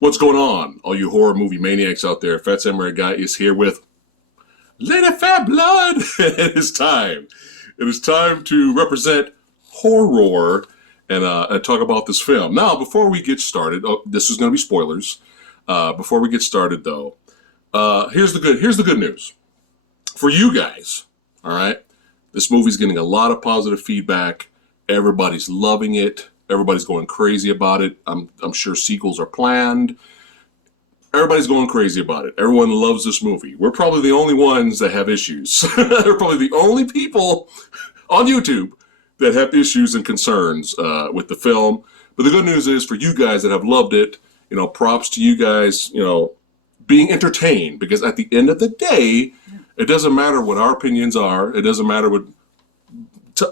What's going on, all you horror movie maniacs out there? Phat Samurai Guy is here with Little Fat Blood. It is time. It is time to represent horror and talk about this film. Now, before we get started, this is going to be spoilers. Before we get started, though, here's the good news for you guys. All right, this movie's getting a lot of positive feedback. Everybody's loving it. Everybody's going crazy about it. I'm sure sequels are planned. Everybody's going crazy about it. Everyone loves this movie. We're probably the only ones that have issues. We're probably the only people on YouTube that have issues and concerns with the film. But the good news is for you guys that have loved it, props to you guys, being entertained. Because at the end of the day, it doesn't matter what our opinions are. It doesn't matter what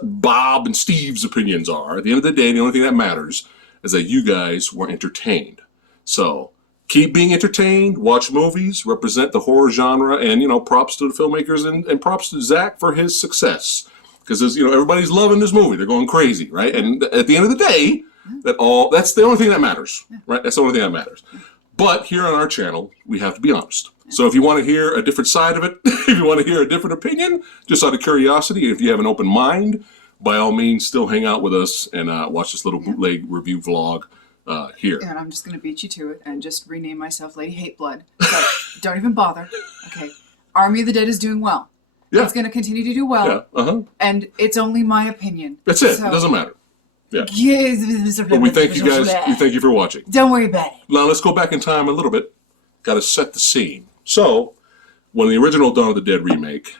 Bob and Steve's opinions are. At the end of the day, the only thing that matters is that you guys were entertained. So keep being entertained, watch movies, represent the horror genre, and props to the filmmakers and props to Zach for his success. Because everybody's loving this movie. They're going crazy, right? And at the end of the day, that's the only thing that matters, right? That's the only thing that matters. But here on our channel, we have to be honest. So if you want to hear a different side of it, if you want to hear a different opinion, just out of curiosity, if you have an open mind, by all means, still hang out with us and watch this little bootleg review vlog here. And I'm just going to beat you to it and just rename myself Lady Hate Blood. So don't even bother. Okay. Army of the Dead is doing well. Yeah. It's going to continue to do well. Yeah. And it's only my opinion. That's it. So, it doesn't matter. Yeah. But we thank you guys. We thank you for watching. Don't worry about it. Now let's go back in time a little bit. Got to set the scene. So, when the original Dawn of the Dead remake,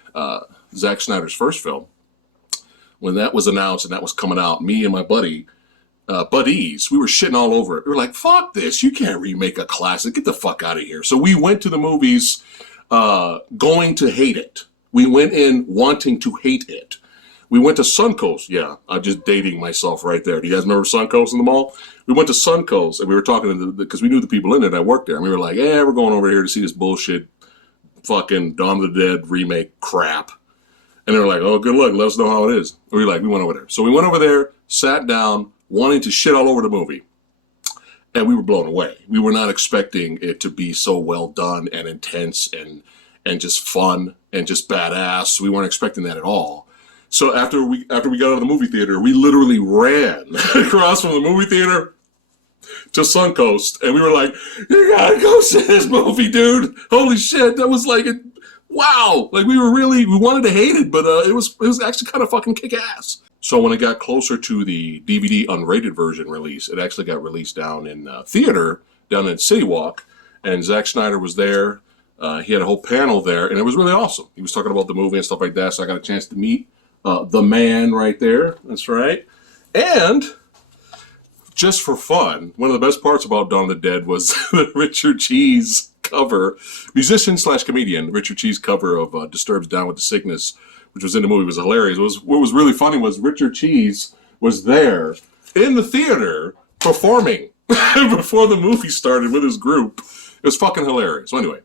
Zack Snyder's first film, when that was announced and that was coming out, me and my buddies, we were shitting all over it. We were like, fuck this, you can't remake a classic, get the fuck out of here. So we went to the movies going to hate it. We went in wanting to hate it. We went to Suncoast. Yeah, I'm just dating myself right there. Do you guys remember Suncoast in the mall? We went to Suncoast and we were talking to because we knew the people in it that worked there. And we were like, yeah, we're going over here to see this bullshit fucking Dawn of the Dead remake crap. And they were like, oh, good luck. Let us know how it is. And we went over there. So we went over there, sat down, wanting to shit all over the movie. And we were blown away. We were not expecting it to be so well done and intense and just fun and just badass. We weren't expecting that at all. So after we got out of the movie theater, we literally ran across from the movie theater to Suncoast, and we were like, you gotta go see this movie, dude. Holy shit, that was like, wow. Like we wanted to hate it, but it was actually kind of fucking kick-ass. So when it got closer to the DVD unrated version release, it actually got released down in theater, down in City Walk, and Zack Snyder was there. He had a whole panel there, and it was really awesome. He was talking about the movie and stuff like that, so I got a chance to meet the man right there. That's right. And just for fun, one of the best parts about Dawn of the Dead was the Richard Cheese cover, musician/comedian Richard Cheese cover of Disturbed's Down with the Sickness, which was in the movie, was hilarious. What was really funny was Richard Cheese was there in the theater performing before the movie started with his group. It was fucking hilarious. So anyway,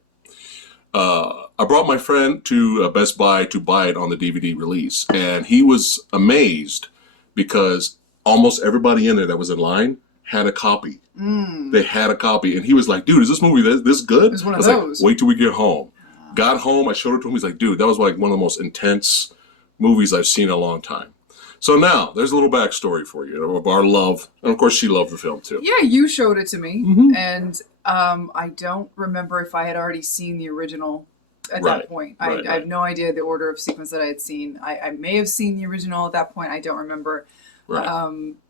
I brought my friend to Best Buy to buy it on the DVD release, and he was amazed because almost everybody in there that was in line had a copy. They had a copy, and he was like, dude, is this movie this good? It was one of those. Like, wait till we get home. Got home, I showed it to him. He's like, dude, that was like one of the most intense movies I've seen in a long time. So now, there's a little backstory for you of our love. And of course, she loved the film too. Yeah, you showed it to me. And I don't remember if I had already seen the original at that point. I have no idea the order of sequence that I had seen. I may have seen the original at that point. I don't remember. Right.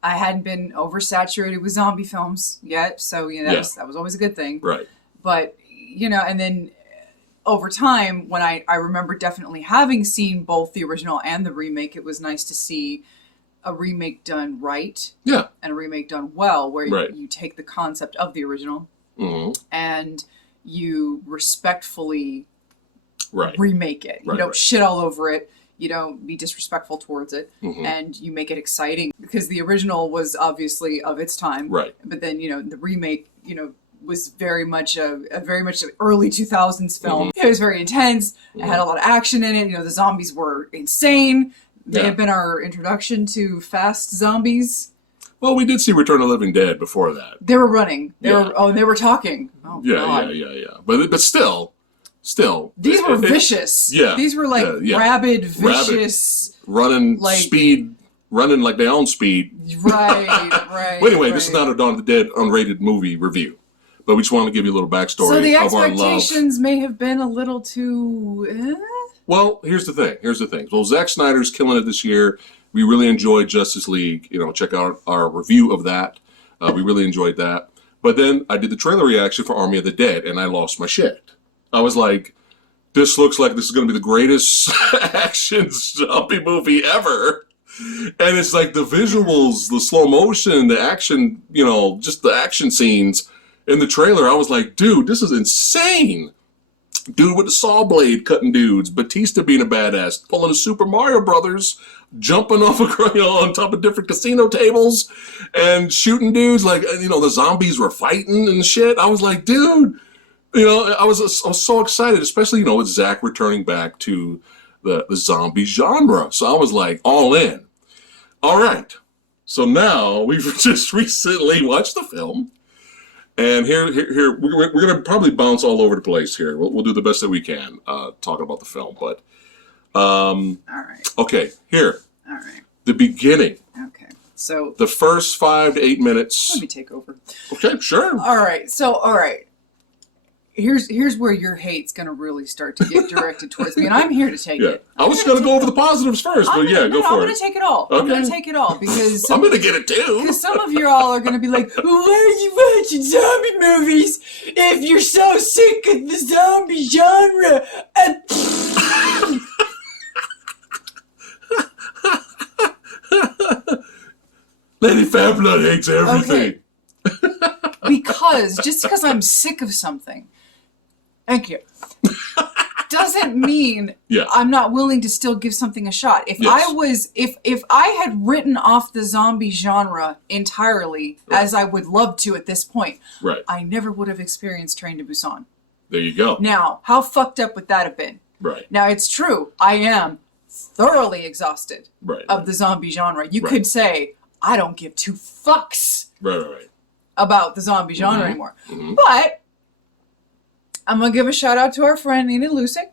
I hadn't been oversaturated with zombie films yet. So, that was always a good thing. Right. But, and then over time, when I remember definitely having seen both the original and the remake, it was nice to see a remake done right. Yeah. And a remake done well, where you take the concept of the original and you respectfully remake it. You don't shit all over it. You don't be disrespectful towards it. And you make it exciting. Because the original was obviously of its time. Right. But then, the remake, was very much an early 2000s film. It was very intense. It had a lot of action in it. The zombies were insane. They have been our introduction to fast zombies. Well, we did see Return of the Living Dead before that. They were running. They were talking. Oh, God. Yeah. But still. These were vicious. Yeah. These were like rabid, vicious. Running speed. Running like they own speed. Right. But anyway, this is not a Dawn of the Dead unrated movie review. But we just wanted to give you a little backstory so the of our love. expectations may have been a little too... Well, here's the thing. Well, Zack Snyder's killing it this year. We really enjoyed Justice League. Check out our review of that. We really enjoyed that. But then I did the trailer reaction for Army of the Dead, and I lost my shit. I was like, this looks like this is going to be the greatest action zombie movie ever. And it's like the visuals, the slow motion, the action, just the action scenes in the trailer. I was like, dude, this is insane. Dude with the saw blade cutting dudes, Batista being a badass, pulling a Super Mario Brothers, jumping off on top of different casino tables and shooting dudes. Like, the zombies were fighting and shit. I was like, dude, I was so excited, especially, with Zach returning back to the zombie genre. So I was like, all in. All right. So now we've just recently watched the film. And here, we're going to probably bounce all over the place here. We'll do the best that we can talking about the film. But, all right. Okay, here. All right. The beginning. Okay. So the first 5 to 8 minutes. Let me take over. Okay, sure. All right. Here's where your hate's gonna really start to get directed towards me, and I'm here to take it. I was gonna go over the positives first, but go for it. I'm gonna take it all. Okay. I'm gonna take it all because I'm gonna get it too. Because some of you all are gonna be like, well, why are you watching zombie movies if you're so sick of the zombie genre? Lady Fatblood hates everything. Okay. Just because I'm sick of something, thank you, doesn't mean I'm not willing to still give something a shot. If I had written off the zombie genre entirely, as I would love to at this point, I never would have experienced Train to Busan. There you go. Now, how fucked up would that have been? Right. Now, it's true. I am thoroughly exhausted of the zombie genre. You could say, I don't give two fucks about the zombie genre anymore. Mm-hmm. But I'm going to give a shout out to our friend Nina Lusick.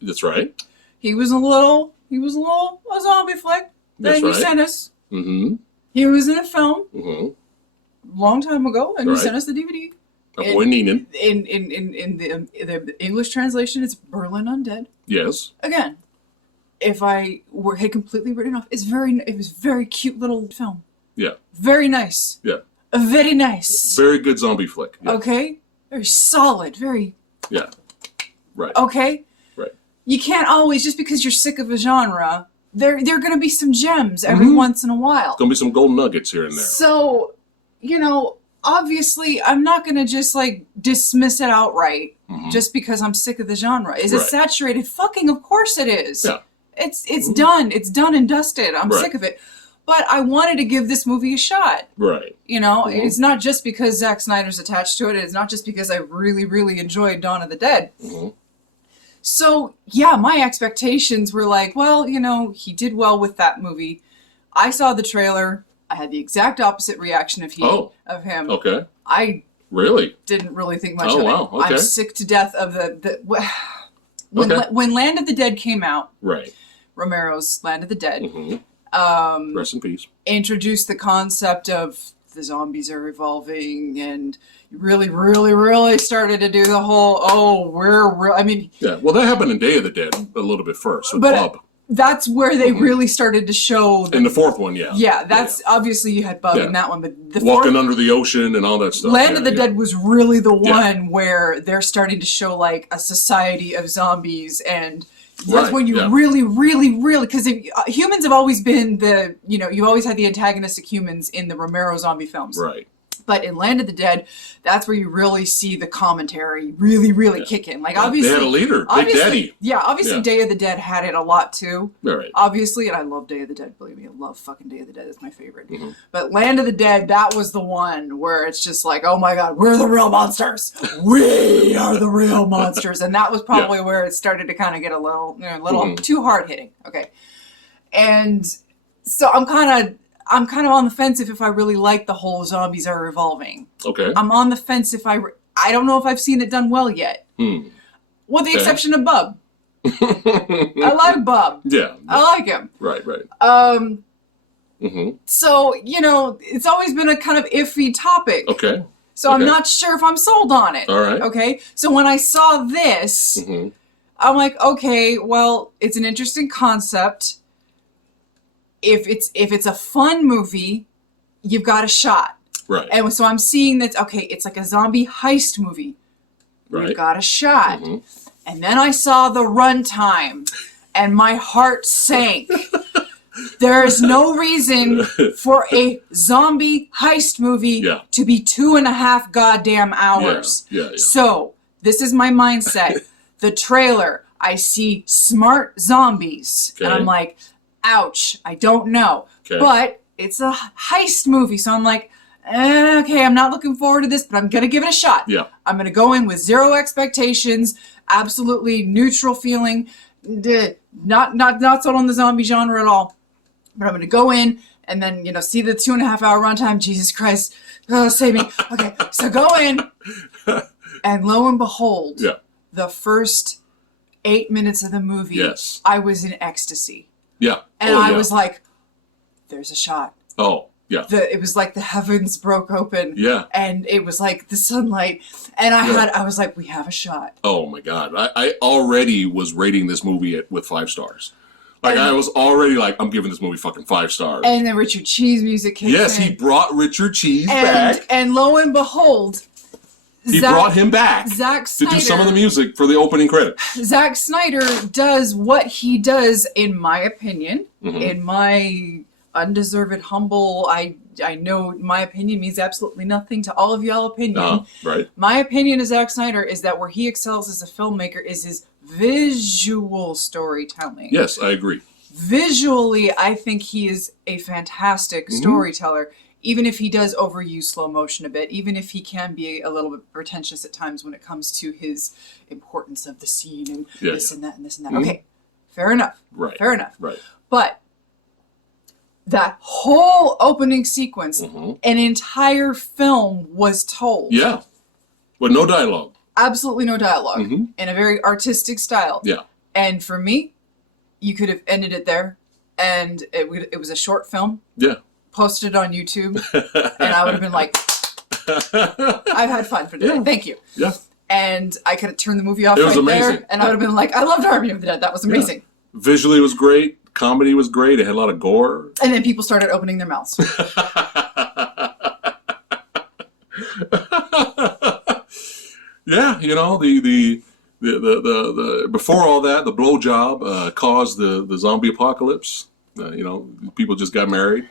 That's right. He was a zombie flick that he sent us. Mm-hmm. He was in a film a long time ago, and he sent us the DVD. Boy Neenan. In the English translation, it's Berlin Undead. Yes. Again, if I had completely written off, it was very cute little film. Yeah. Very nice. Yeah. Very nice. Very good zombie flick. Yeah. Okay. Very solid. Very. Yeah. Right. Okay. Right. You can't always, just because you're sick of a genre, there are going to be some gems every once in a while. There's going to be some golden nuggets here and there. So, obviously, I'm not going to just dismiss it outright just because I'm sick of the genre. Is it saturated? Fucking of course it is. Yeah. It's done. It's done and dusted. I'm sick of it. But I wanted to give this movie a shot. Right. It's not just because Zack Snyder's attached to it. It's not just because I really, really enjoyed Dawn of the Dead. Mm-hmm. So, yeah, my expectations were he did well with that movie. I saw the trailer. I had the exact opposite reaction of him. Okay. I really didn't really think much of it. Wow. Okay. I'm sick to death of when Land of the Dead came out. Right. Romero's Land of the Dead. Mm-hmm. Rest in peace. Introduced the concept of the zombies are evolving, and really, really, really started to do the whole yeah. Well, that happened in Day of the Dead a little bit first with Bub. That's where they really started to show. In the fourth one, obviously you had Bub in that one, but the walking under the ocean and all that stuff. Land of the Dead was really the one where they're starting to show a society of zombies, and that's when you really, really, really, because humans have always been you've always had the antagonistic humans in the Romero zombie films. Right. But in Land of the Dead, that's where you really see the commentary really, really kick in. Obviously, they had a leader, Big Daddy. Yeah, obviously, Day of the Dead had it a lot too. Right. Obviously, and I love Day of the Dead. Believe me, I love fucking Day of the Dead. It's my favorite. Mm-hmm. But Land of the Dead, that was the one where it's just oh my god, we're the real monsters. We are the real monsters, and that was probably where it started to kind of get a little too hard hitting. Okay, and so I'm kind of. I'm kind of on the fence if I really like the whole zombies are revolving. Okay. I'm on the fence if I don't know if I've seen it done well yet. With the exception of Bub. I like Bub. Yeah. I like him. Right. So, it's always been a kind of iffy topic. Okay. So I'm not sure if I'm sold on it. All right. Okay. So when I saw this, I'm like, okay, well, it's an interesting concept. If it's a fun movie, you've got a shot. Right. And so I'm seeing that, okay, it's like a zombie heist movie. Right. We've got a shot. And then I saw the runtime and my heart sank. There is no reason for a zombie heist movie to be 2.5 goddamn hours. Yeah. So, this is my mindset. The trailer, I see smart zombies. And I'm like, ouch, I don't know. But it's a heist movie, so I'm like, okay, I'm not looking forward to this, but I'm going to give it a shot. Yeah. I'm going to go in with zero expectations, absolutely neutral feeling, not sold on the zombie genre at all. But I'm going to go in and then, see the 2.5 hour runtime. Jesus Christ. Oh, save me. Okay. So go in and lo and behold, the first 8 minutes of the movie, I was in ecstasy. Yeah. And I was like, there's a shot. Oh, yeah. It was like the heavens broke open. Yeah. And it was like the sunlight. And I was like, we have a shot. Oh my God. I already was rating this movie with 5 stars. Like, I was already like, I'm giving this movie fucking 5 stars. And then Richard Cheese music came in. Yes, he brought Richard Cheese back. And lo and behold, he brought him back Zack Snyder, to do some of the music for the opening credits. Zack Snyder does what he does, in my opinion, in my undeserved, humble, I know my opinion means absolutely nothing to all of y'all opinion. Right. My opinion of Zack Snyder is that where he excels as a filmmaker is his visual storytelling. Yes, I agree. Visually, I think he is a fantastic storyteller, even if he does overuse slow motion a bit, even if he can be a little bit pretentious at times when it comes to his importance of the scene and this and that and this and that. Okay, fair enough. Right. Fair enough. Right. But that whole opening sequence, an entire film was told. Yeah. With no dialogue. Absolutely no dialogue. In a very artistic style. Yeah. And for me, you could have ended it there, and it was a short film. Yeah. Posted it on YouTube, and I would have been like, I've had fun for today. Thank you. Yeah. And I could have turned the movie off amazing. there, and I would have been like, I loved Army of the Dead. That was amazing. Visually, it was great. Comedy was great. It had a lot of gore. And then people started opening their mouths. Yeah, the before all that, the blowjob caused the zombie apocalypse. People just got married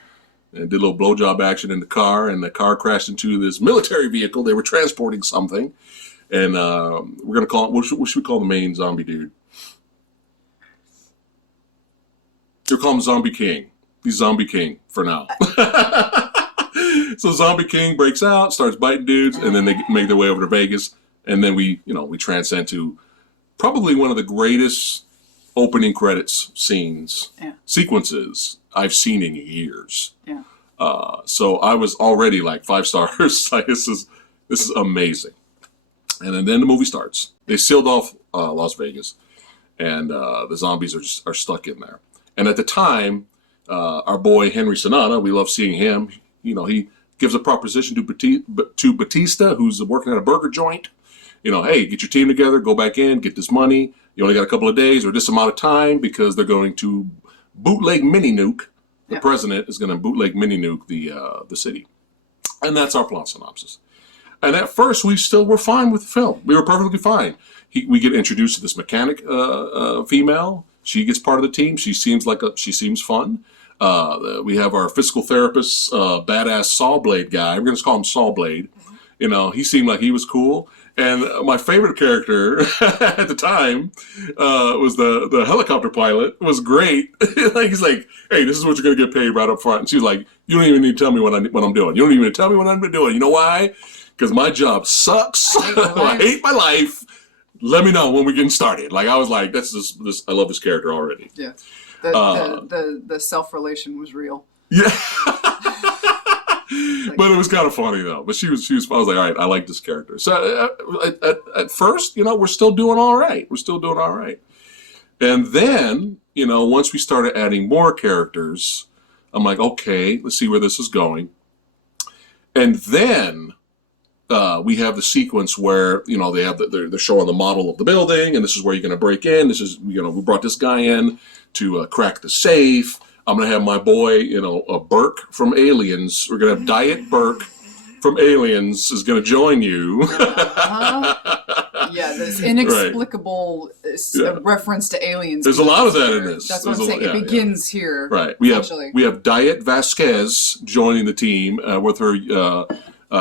and did a little blowjob action in the car, and the car crashed into this military vehicle. They were transporting something, and we're gonna call it. What should we call the main zombie dude? They'll call him Zombie King. He's Zombie King for now. So Zombie King breaks out, starts biting dudes, and then they make their way over to Vegas. And then we transcend to probably one of the greatest opening credits sequences I've seen in years. Yeah. So I was already like 5 stars. Like, this is amazing. And then the movie starts. They sealed off Las Vegas, and the zombies are stuck in there. And at the time, our boy Henry Sonata, we love seeing him. He gives a proposition to Batista, who's working at a burger joint. Hey, get your team together, go back in, get this money. You only got a couple of days or this amount of time because they're going to bootleg mini nuke. The president is going to bootleg mini nuke the city. And that's our plot synopsis. And at first, we still were fine with the film. We were perfectly fine. We get introduced to this mechanic female. She gets part of the team. She seems fun. We have our physical therapist, badass saw blade guy. We're going to call him Saw Blade. He seemed like he was cool. And my favorite character at the time was the helicopter pilot. It was great. He's like, hey, this is what you're going to get paid right up front. And she's like, you don't even need to tell me what I'm doing. You don't even need to tell me what I'm doing. You know why? Because my job sucks. I hate my life. Let me know when we're getting started. Like, I was like, I love this character already. Yeah. The self-relation was real. Yeah. But it was kind of funny though. But she was. I was like, all right, I like this character. So at first, we're still doing all right. And then, once we started adding more characters, I'm like, okay, let's see where this is going. And then we have the sequence where, they're showing the model of the building, and this is where you're going to break in. This is, we brought this guy in to crack the safe. I'm going to have my boy, Burke from Aliens. We're going to have Diet Burke from Aliens is going to join you. Yeah, this inexplicable reference to aliens. There's a lot of that in this. That's what I'm saying. It begins here. Right. We have Diet Vasquez joining the team with her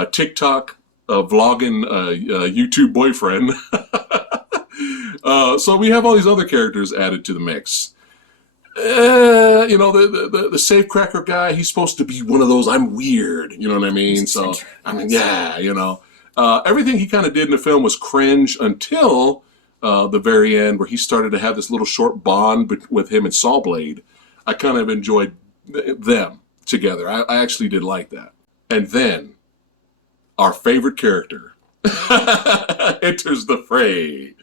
TikTok vlogging YouTube boyfriend. So we have all these other characters added to the mix. The safecracker guy, he's supposed to be one of those, I'm weird, you know what I mean? So, everything he kind of did in the film was cringe until the very end where he started to have this little short bond with him and Sawblade. I kind of enjoyed them together. I actually did like that. And then our favorite character enters the fray.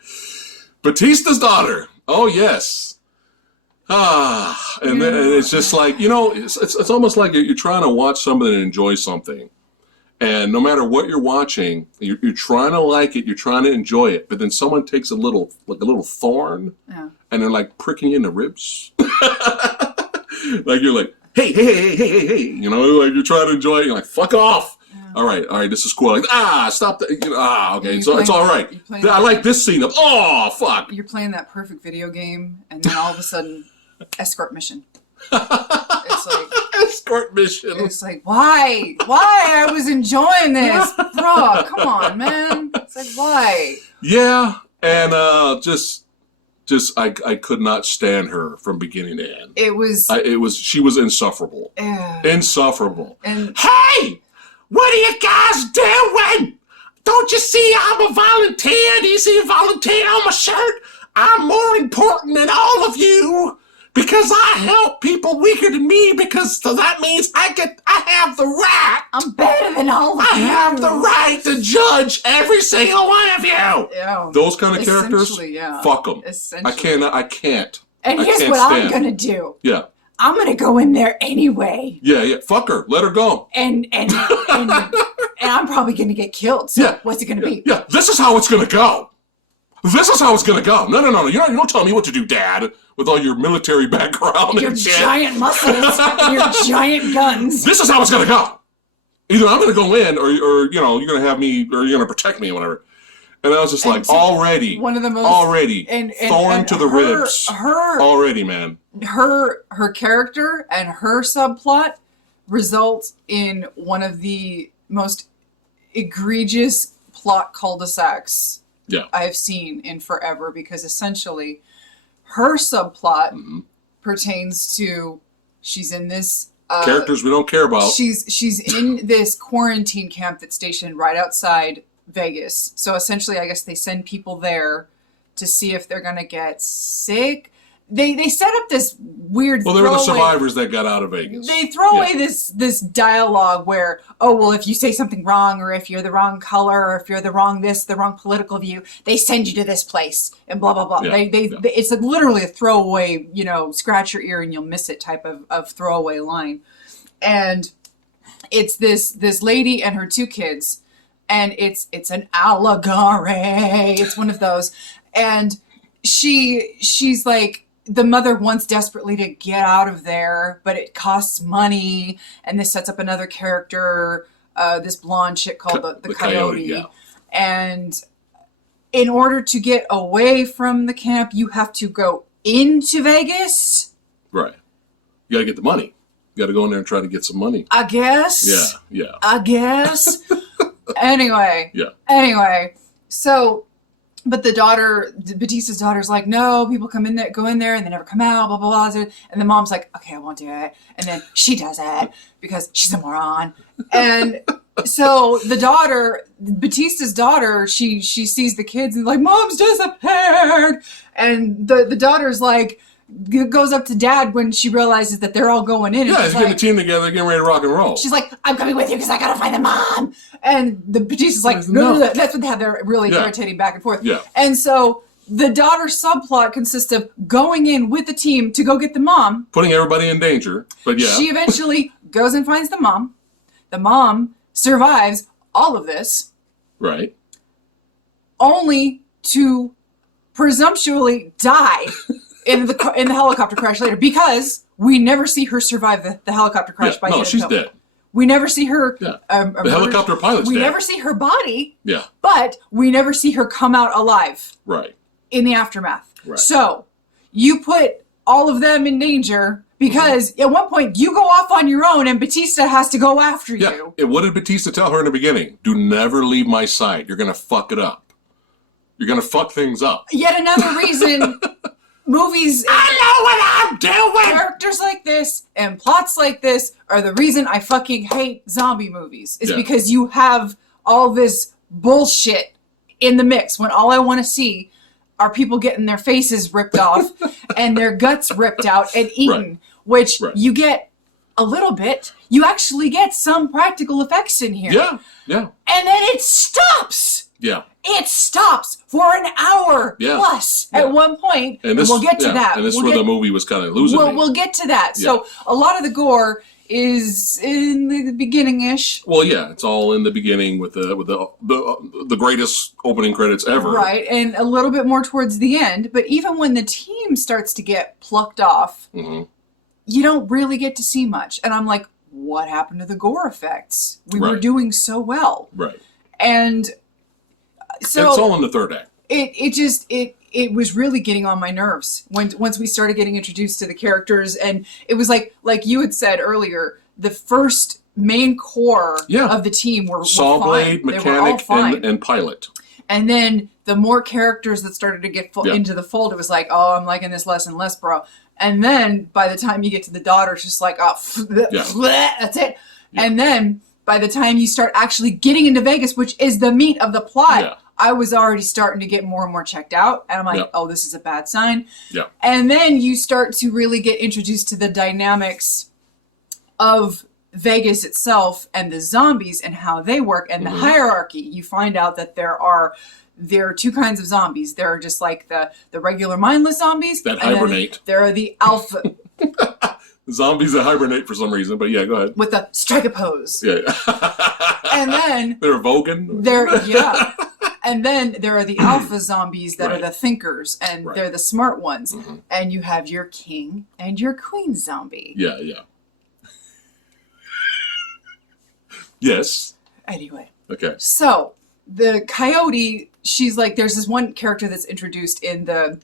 Batista's daughter. Oh, yes. And then it's just like, it's almost like you're trying to watch something and enjoy something. And no matter what you're watching, you're trying to like it, you're trying to enjoy it. But then someone takes a little thorn, and they're like pricking you in the ribs. Like you're like, hey, like you're trying to enjoy it. You're like, fuck off. Yeah. All right, this is cool. Like, stop that. Okay, so it's all right. I like this scene of, fuck. You're playing that perfect video game, and then all of a sudden, escort mission. It's like escort mission. It's like, why? I was enjoying this, bro. Come on, man. It's like, why? Yeah, and I could not stand her from beginning to end. She was insufferable. Insufferable. And hey, what are you guys doing? Don't you see I'm a volunteer? Do you see a volunteer on my shirt? I'm more important than all of you. Because I help people weaker than me, so that means I have the right. I'm better than all of you. I have the right to judge every single one of you. Yeah. Those kind of characters, fuck them. I can't. And here's what I'm going to do. Yeah. I'm going to go in there anyway. Yeah. Fuck her. Let her go. And I'm probably going to get killed. So what's it going to be? Yeah. This is how it's going to go. This is how it's going to go. No. You don't tell me what to do, Dad, with all your military background and shit. Your giant muscles and your giant guns. This is how it's going to go. Either I'm going to go in or you're going to have me, or you're going to protect me or whatever. And I was just like, already. One of the most... Already. Thorn to the ribs. Already, man. Her character and her subplot results in one of the most egregious plot cul-de-sacs I've seen in forever, because essentially her subplot pertains to, she's in this characters we don't care about. She's in this quarantine camp that's stationed right outside Vegas. So essentially, I guess they send people there to see if they're gonna get sick. They set up this weird. Well, they were the survivors that got out of Vegas. They throw away this dialogue where, if you say something wrong, or if you're the wrong color, or if you're the wrong political view, they send you to this place and blah blah blah. Yeah. It's like literally a throwaway, scratch your ear and you'll miss it type of throwaway line. And it's this lady and her two kids, and it's an allegory. It's one of those, and she's like. The mother wants desperately to get out of there, but it costs money, and this sets up another character, this blonde chick called the Coyote. Yeah. And in order to get away from the camp, you have to go into Vegas. Right. You gotta get the money. You gotta go in there and try to get some money. I guess. Yeah. I guess. Anyway. Yeah. Anyway, so... But Batista's daughter's like, no, people go in there and they never come out, blah, blah, blah. And the mom's like, okay, I won't do it. And then she does it because she's a moron. And so Batista's daughter, she sees the kids and like, Mom's disappeared. And the daughter's like, goes up to Dad when she realizes that they're all going in. Yeah, he's getting the team together, getting ready to rock and roll. She's like, I'm coming with you because I gotta find the mom. And the Batista's like, no. That's what they have. They're really irritating back and forth. Yeah. And so the daughter subplot consists of going in with the team to go get the mom. Putting everybody in danger, but yeah. She eventually goes and finds the mom. The mom survives all of this. Right. Only to presumptuously die in the helicopter crash later, because we never see her survive the helicopter crash. No, she's dead. We never see her. Yeah. The helicopter pilot's dead. We dead. never see her body. Yeah. But we never see her come out alive. Right. In the aftermath. Right. So you put all of them in danger because at one point you go off on your own and Batista has to go after you. Yeah. What did Batista tell her in the beginning? Do never leave my sight. You're gonna fuck it up. You're gonna fuck things up. Yet another reason movies. I know what I'm doing! Characters like this and plots like this are the reason I fucking hate zombie movies. Is because you have all this bullshit in the mix when all I want to see are people getting their faces ripped off and their guts ripped out and eaten, which you get a little bit. You actually get some practical effects in here. Yeah, yeah. And then it stops. Yeah. It stops for an hour plus at one point, and we'll get to that. And this is where the movie was kind of losing me. We'll get to that. Yeah. So a lot of the gore is in the beginning-ish. Well, yeah, it's all in the beginning with the greatest opening credits ever. Right, and a little bit more towards the end. But even when the team starts to get plucked off, you don't really get to see much. And I'm like, what happened to the gore effects? We were doing so well. Right. And so it's all in the third act. It was really getting on my nerves once we started getting introduced to the characters, and it was like you had said earlier, the first main core of the team were Sawblade, mechanic, and pilot. And then the more characters that started to get into the fold, it was like, oh, I'm liking this less and less, bro. And then by the time you get to the daughter, it's just like, oh, that's it. Yeah. And then by the time you start actually getting into Vegas, which is the meat of the plot, I was already starting to get more and more checked out. And I'm like, oh, this is a bad sign. Yeah. And then you start to really get introduced to the dynamics of Vegas itself and the zombies and how they work and the hierarchy. You find out that there are two kinds of zombies. There are just like the regular mindless zombies. That hibernate. There are the alpha. Zombies that hibernate for some reason, but yeah, go ahead. With the strike a pose. Yeah. And then they're Vogan. And then there are the alpha zombies that are the thinkers, and they're the smart ones. And you have your king and your queen zombie. Yeah, yeah. Yes. Anyway. Okay. So the coyote, she's like, there's this one character that's introduced in the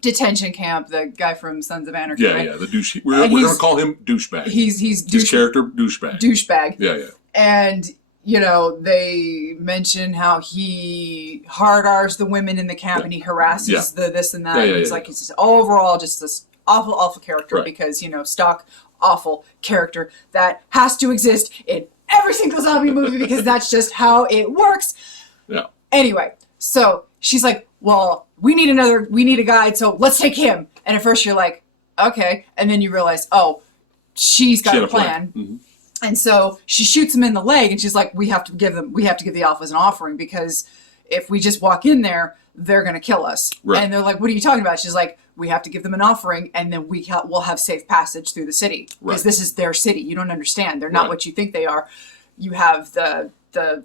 detention camp, the guy from Sons of Anarchy. Yeah, yeah, the douche. We're going to call him douchebag. He's his character douchebag. Douchebag. Yeah, yeah. And they mention how he hard R's the women in the camp and he harasses the this and that. He's just overall just this awful character because, stock awful character that has to exist in every single zombie movie because that's just how it works. Yeah. Anyway, so she's like, well, we need a guide, so let's take him. And at first you're like, okay. And then you realize, oh, she's got a plan. Mm-hmm. And so she shoots him in the leg and she's like, we have to give the alphas an offering because if we just walk in there, they're going to kill us. Right. And they're like, what are you talking about? She's like, we have to give them an offering and then we'll have safe passage through the city because this is their city. You don't understand. They're not what you think they are. You have the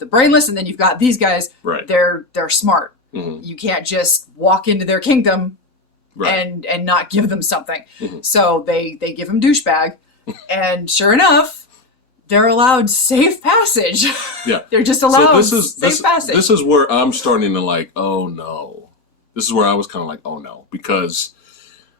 brainless and then you've got these guys. Right. They're smart. Mm-hmm. You can't just walk into their kingdom and not give them something. Mm-hmm. So they give him douchebag and sure enough, they're allowed safe passage. Yeah. They're just allowed safe passage. This is where I'm starting to like, oh no. This is where I was kind of like, oh no. Because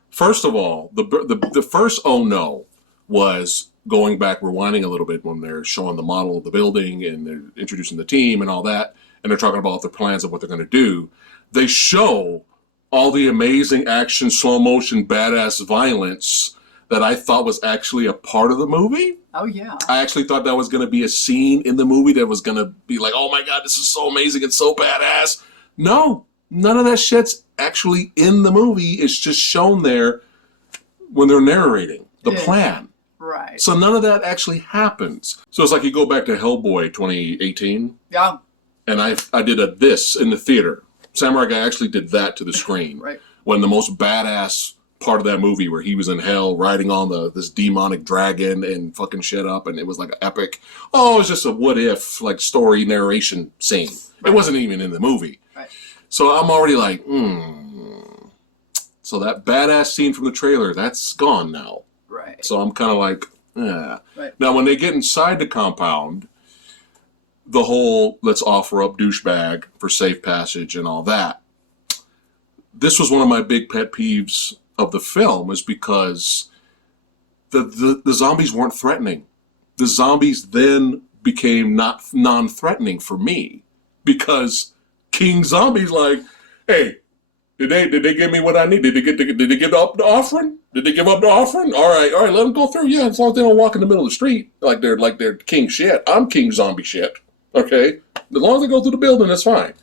first of all, the first oh no was going back, rewinding a little bit when they're showing the model of the building and they're introducing the team and all that. And they're talking about their plans of what they're going to do. They show all the amazing action, slow motion, badass violence that I thought was actually a part of the movie. Oh, yeah. I actually thought that was going to be a scene in the movie that was going to be like, oh my God, this is so amazing. It's so badass. No, none of that shit's actually in the movie. It's just shown there when they're narrating the plan. Right. So none of that actually happens. So it's like you go back to Hellboy 2018. Yeah. And I did this in the theater. Samurai Guy actually did that to the screen. Right. When the most badass part of that movie where he was in hell riding on this demonic dragon and fucking shit up, and it was like epic. Oh, it was just a what if like story narration scene. Right. It wasn't even in the movie. Right. So I'm already like, So that badass scene from the trailer, that's gone now. Right. So I'm kind of like, eh. Right. Now when they get inside the compound, the whole let's offer up douchebag for safe passage and all that. This was one of my big pet peeves of the film, is because the zombies weren't threatening. The zombies then became not non-threatening for me, because King Zombie's like, hey, did they give me what I need? Did they give up the offering? Did they give up the offering? All right, let them go through. Yeah, as long as they don't walk in the middle of the street like they're king shit. I'm King Zombie shit. Okay, as long as they go through the building, that's fine.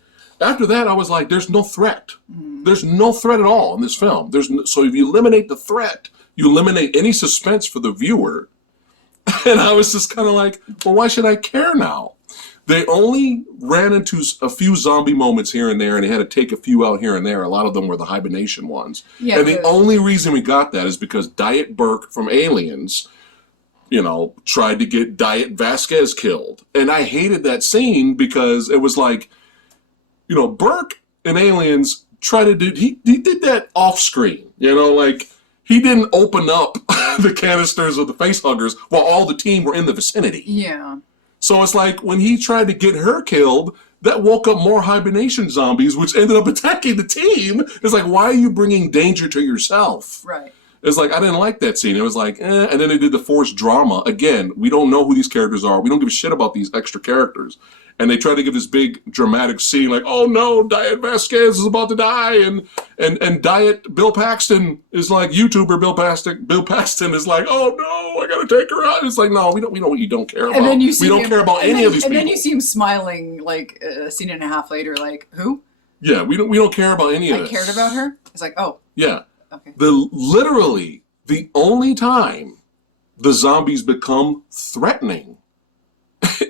After that, I was like, there's no threat. There's no threat at all in this film. So if you eliminate the threat, you eliminate any suspense for the viewer. And I was just kind of like, well, why should I care now? They only ran into a few zombie moments here and there, and they had to take a few out here and there. A lot of them were the hibernation ones. Yeah, and the only reason we got that is because Diet Burke from Aliens, tried to get Diet Vasquez killed. And I hated that scene because it was like, Burke in Aliens tried to do, he did that off screen, he didn't open up the canisters of the face huggers while all the team were in the vicinity. Yeah. So it's like when he tried to get her killed, that woke up more hibernation zombies, which ended up attacking the team. It's like, why are you bringing danger to yourself? Right. It's like, I didn't like that scene. It was like, and then they did the forced drama. Again, we don't know who these characters are. We don't give a shit about these extra characters. And they try to give this big dramatic scene like, oh no, Diet Vasquez is about to die. And Diet Bill Paxton is like, YouTuber Bill Paxton is like, oh no, I gotta take her out. It's like, no, we don't care about. And then you see we don't care about any of these people. And then you see him smiling like a scene and a half later, like, who? Yeah, we don't care about any of this. I cared about her? It's like, oh. Yeah. Okay. Literally, the only time the zombies become threatening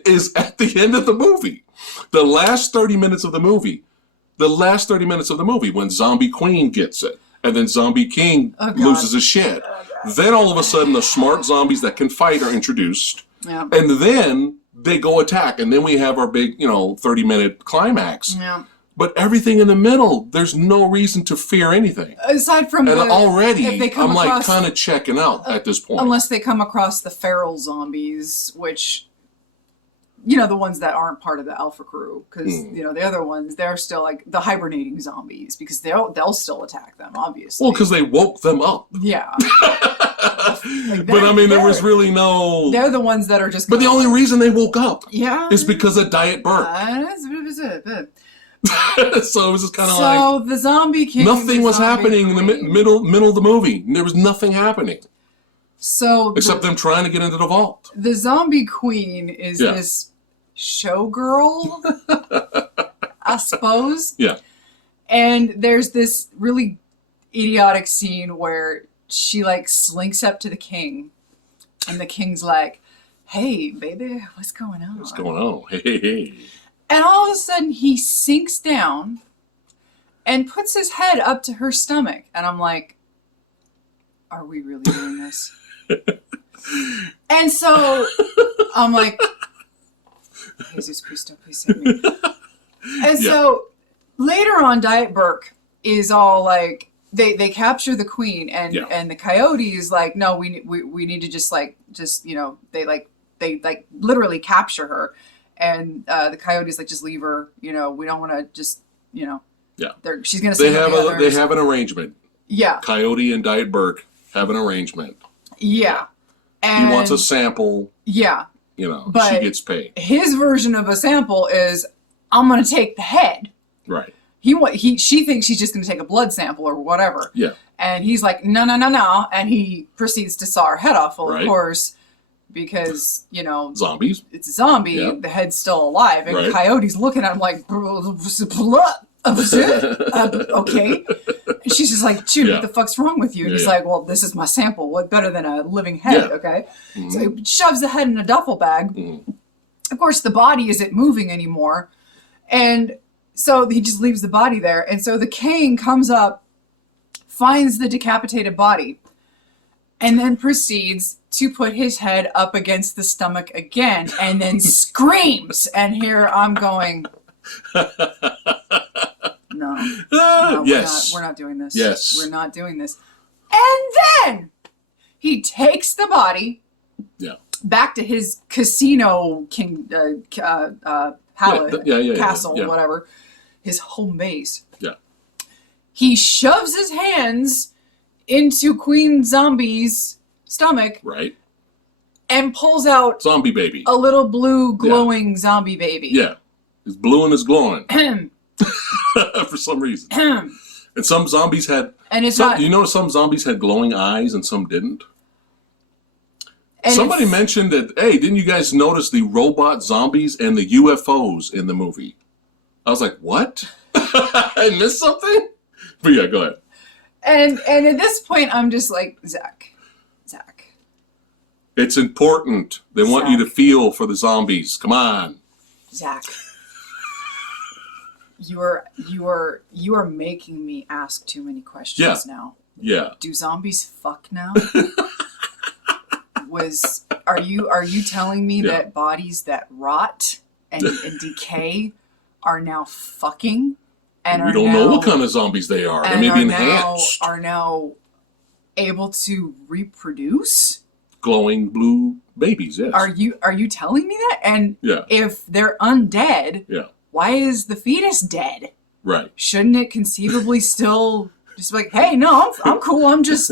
is at the end of the movie. The last 30 minutes of the movie. When Zombie Queen gets it. And then Zombie King loses his shit. Then all of a sudden the smart zombies that can fight are introduced. Yeah. And then they go attack. And then we have our big, 30-minute climax. Yeah. But everything in the middle, there's no reason to fear anything. Aside from already, I'm like kind of checking out at this point. Unless they come across the feral zombies, which, the ones that aren't part of the Alpha crew. Because, the other ones, they're still like the hibernating zombies. Because they'll still attack them, obviously. Well, because they woke them up. Yeah. But I mean, there was really no... They're the ones that are just... But the only reason they woke up is because of Diet Burke. So it was just kind of So the Zombie King... Nothing was happening in the middle of the movie. There was nothing happening. So... Except them trying to get into the vault. The Zombie Queen is this showgirl, I suppose. Yeah. And there's this really idiotic scene where she, slinks up to the king. And the king's like, hey, baby, what's going on? What's going on? Hey. And all of a sudden, he sinks down and puts his head up to her stomach. And I'm like, are we really doing this? And so I'm like, Jesus Christo, please save me. And so later on, Diet Burke is all like, they capture the queen, and the coyote is like, no, we need to just they literally capture her. And the coyote's like, just leave her. We don't want to just, Yeah. She's gonna say they have an arrangement. Yeah. Coyote and Diet Burke have an arrangement. Yeah. And he wants a sample. Yeah. But she gets paid. His version of a sample is, I'm gonna take the head. Right. She thinks she's just gonna take a blood sample or whatever. Yeah. And he's like, no, and he proceeds to saw her head off. Well, of course. Because, zombies. It's a zombie, the head's still alive, and Coyote's looking at him like, blood. Okay. And she's just like, dude, what the fuck's wrong with you? And he's like, well, this is my sample. What better than a living head, okay? Mm-hmm. So he shoves the head in a duffel bag. Mm-hmm. Of course, the body isn't moving anymore. And so he just leaves the body there. And so the king comes up, finds the decapitated body, and then proceeds to put his head up against the stomach again, and then screams. And here I'm going... No, yes. we're not doing this. Yes. We're not doing this. And then he takes the body back to his casino castle, whatever, his home base. Yeah. He shoves his hands into Queen Zombie's stomach. Right. And pulls out zombie baby. A little blue glowing zombie baby. Yeah. It's blue and it's glowing. For some reason. And some zombies had... And it's not... You know some zombies had glowing eyes and some didn't? And somebody mentioned that, hey, didn't you guys notice the robot zombies and the UFOs in the movie? I was like, what? I missed something? But yeah, go ahead. And at this point, I'm just like, Zach. It's important. They want you to feel for the zombies. Come on. Zach. You are making me ask too many questions now. Yeah. Do zombies fuck now? Are you telling me that bodies that rot and decay are now fucking? And we don't know what kind of zombies they are. They may be enhanced. Are now able to reproduce? Glowing blue babies, yes. Are you telling me that? And if they're undead, why is the fetus dead? Right. Shouldn't it conceivably still just be like, hey, no, I'm cool. I'm just,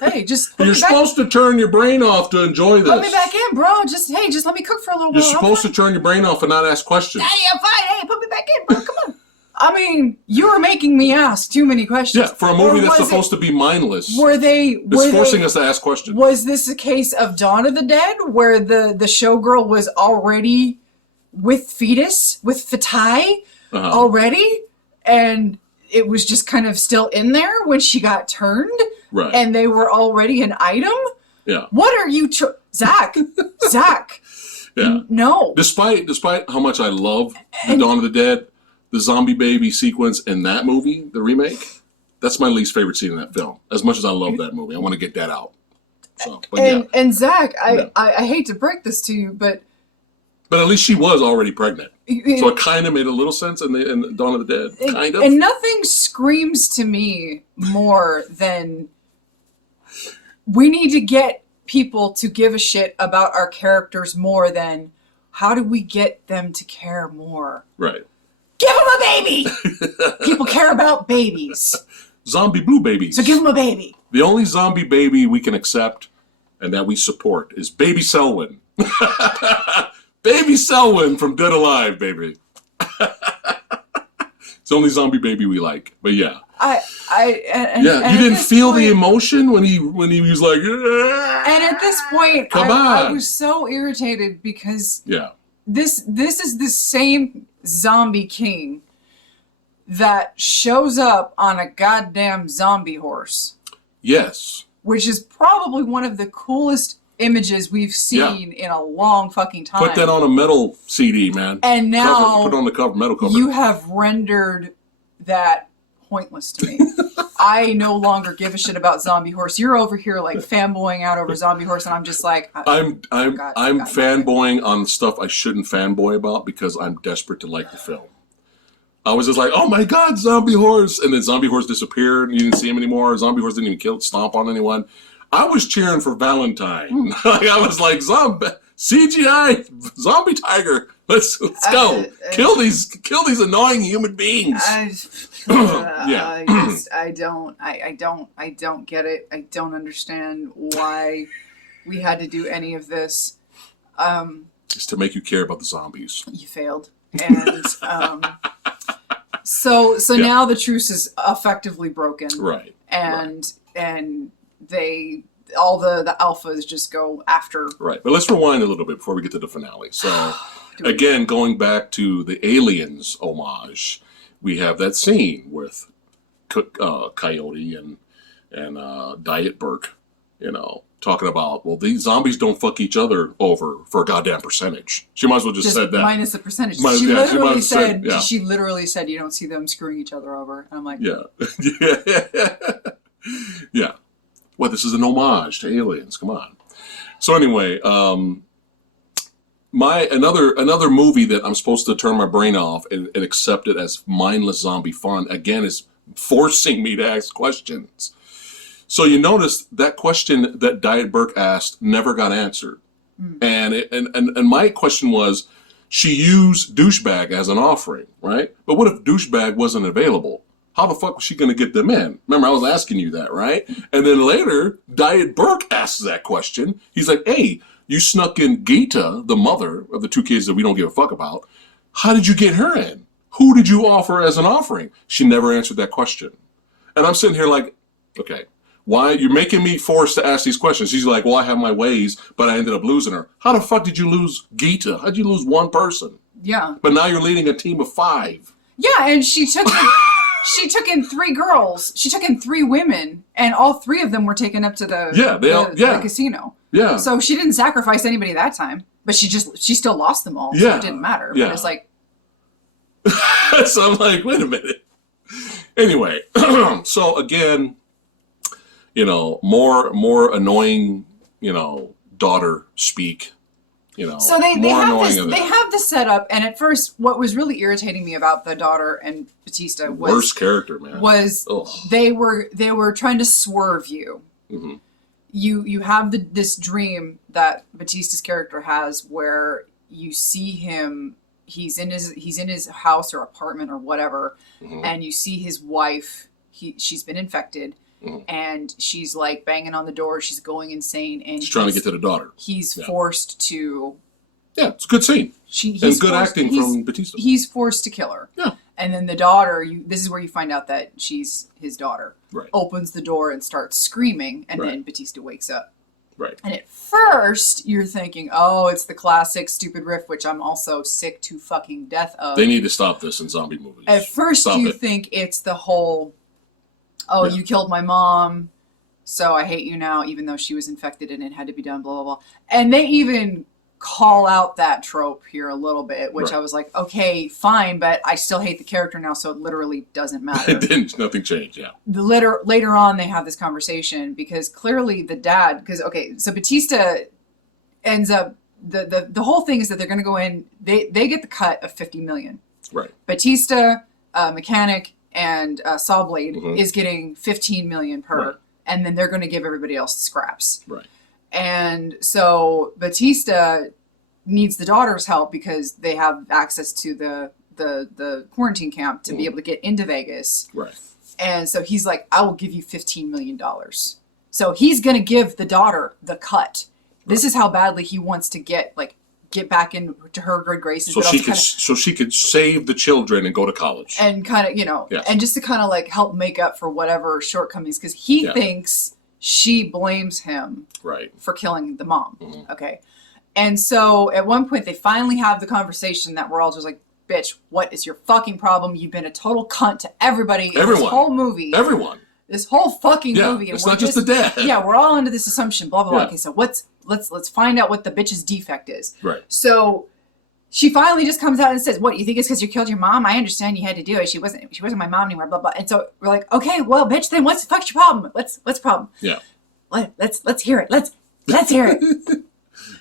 hey, just... You're supposed to turn your brain off to enjoy this. Let me back in, bro. Just let me cook for a little while. You're supposed to turn your brain off and not ask questions. Hey, I'm fine. Hey, put me back in, bro. Come on. I mean, you are making me ask too many questions. Yeah, for a movie that's supposed to be mindless. It's forcing us to ask questions. Was this a case of Dawn of the Dead, where the showgirl was already with fetus, with feti already, and it was just kind of still in there when she got turned? Right. And they were already an item? Yeah. What are you... Zach. Yeah. No. Despite how much I love the Dawn of the Dead, the zombie baby sequence in that movie, the remake, that's my least favorite scene in that film. As much as I love that movie, I want to get that out. So, and Zach, I hate to break this to you, but at least she was already pregnant, so it kind of made a little sense in Dawn of the Dead, kind of. And nothing screams to me more than we need to get people to give a shit about our characters more than how do we get them to care more. Right. Give them a baby! People care about babies. Zombie blue babies. So give them a baby. The only zombie baby we can accept and that we support is Baby Selwyn. Baby Selwyn from Dead Alive, baby. It's the only zombie baby we like. But yeah. You didn't feel the emotion when he was like... And at this point, I was so irritated because this is the same zombie king that shows up on a goddamn zombie horse. Yes. Which is probably one of the coolest images we've seen in a long fucking time. Put that on a metal CD, man. And now put it on the metal cover. You have rendered that pointless to me. I no longer give a shit about Zombie Horse. You're over here like fanboying out over Zombie Horse, and I'm just like, I'm fanboying on stuff I shouldn't fanboy about because I'm desperate to like the film. I was just like, oh my God, Zombie Horse, and then Zombie Horse disappeared, and you didn't see him anymore. Zombie Horse didn't even stomp on anyone. I was cheering for Valentine. I was like, CGI zombie tiger. Let's go. Kill these annoying human beings. I don't get it. I don't understand why we had to do any of this. It's to make you care about the zombies. You failed. And so now the truce is effectively broken. Right. And all the alphas just go after. Right. But let's rewind a little bit before we get to the finale. So again, going back to the Aliens homage, we have that scene with Coyote and Diet Burke, talking about, well, these zombies don't fuck each other over for a goddamn percentage. She might as well just said that. Minus the percentage. She literally said you don't see them screwing each other over. And I'm like, yeah. Yeah. Well, this is an homage to Aliens. Come on. So anyway, another movie that I'm supposed to turn my brain off and accept it as mindless zombie fun, again, is forcing me to ask questions. So you notice that question that Diet Burke asked never got answered. And my question was, she used douchebag as an offering, right? But what if douchebag wasn't available? How the fuck was she going to get them in? Remember, I was asking you that, right? And then later, Diet Burke asks that question. He's like, hey, you snuck in Gita, the mother of the two kids that we don't give a fuck about. How did you get her in? Who did you offer as an offering? She never answered that question. And I'm sitting here like, okay, why you're making me forced to ask these questions? She's like, well, I have my ways, but I ended up losing her. How the fuck did you lose Gita? How'd you lose one person? Yeah. But now you're leading a team of 5. Yeah, and she took in 3 girls. She took in 3 women, and all 3 of them were taken up to the casino. Yeah. So she didn't sacrifice anybody that time, but she still lost them all. So it didn't matter. Yeah. But it's like. So I'm like, wait a minute. Anyway, so again, more annoying, daughter speak, So they have this set up, and at first, what was really irritating me about the daughter and Batista was worst character, man. They were trying to swerve you. Mm-hmm. You have this dream that Batista's character has where you see him. He's in his house or apartment or whatever, and you see his wife. She's been infected. And she's like banging on the door. She's going insane, and she's trying to get to the daughter. He's forced to. Yeah, it's a good scene. And good acting from Batista. He's forced to kill her. Yeah. And then the daughter. This is where you find out that she's his daughter. Right. Opens the door and starts screaming, and then Batista wakes up. Right. And at first, you're thinking, "Oh, it's the classic stupid riff," which I'm also sick to fucking death of. They need to stop this in zombie movies. At first, you think it's the whole. Oh, you killed my mom, so I hate you now, even though she was infected and it had to be done, blah, blah, blah. And they even call out that trope here a little bit, which I was like, okay, fine, but I still hate the character now, so it literally doesn't matter. Nothing changed, yeah. Later on, they have this conversation, because clearly the dad, so Batista ends up, the whole thing is that they're going to go in, they get the cut of $50 million. Right. Batista, Mechanic, and Sawblade is getting $15 million per, and then they're going to give everybody else scraps. Right. And so Batista needs the daughter's help because they have access to the quarantine camp to be able to get into Vegas. Right. And so he's like, I will give you $15 million. So he's going to give the daughter the cut. This is how badly he wants to get back into her good graces. So she could save the children and go to college. And kind of, and just to kind of help make up for whatever shortcomings, because he thinks she blames him for killing the mom. Mm-hmm. Okay. And so at one point they finally have the conversation that we're all just like, bitch, what is your fucking problem? You've been a total cunt to everybody in this whole movie. Everyone. This whole fucking movie. And it's not just the dad. Yeah, we're all under this assumption, blah, blah, blah. Okay, so let's find out what the bitch's defect is. Right. So she finally just comes out and says, what, you think it's because you killed your mom? I understand you had to do it. She wasn't my mom anymore, blah, blah. And so we're like, okay, well, bitch, then what's the fuck's your problem? What's the problem? Yeah. Let's hear it. Let's hear it.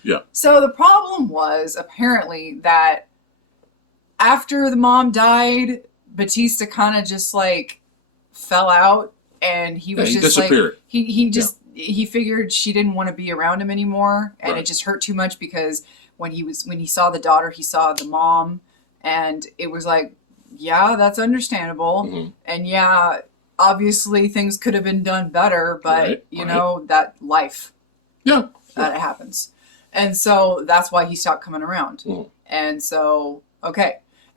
Yeah. So the problem was apparently that after the mom died, Batista kind of just fell out, and he was just disappeared. He figured she didn't want to be around him anymore, and it just hurt too much because when he saw the daughter, he saw the mom, and it was like, yeah, that's understandable, and obviously things could have been done better, but you know that life, that it happens, and so that's why he stopped coming around, and so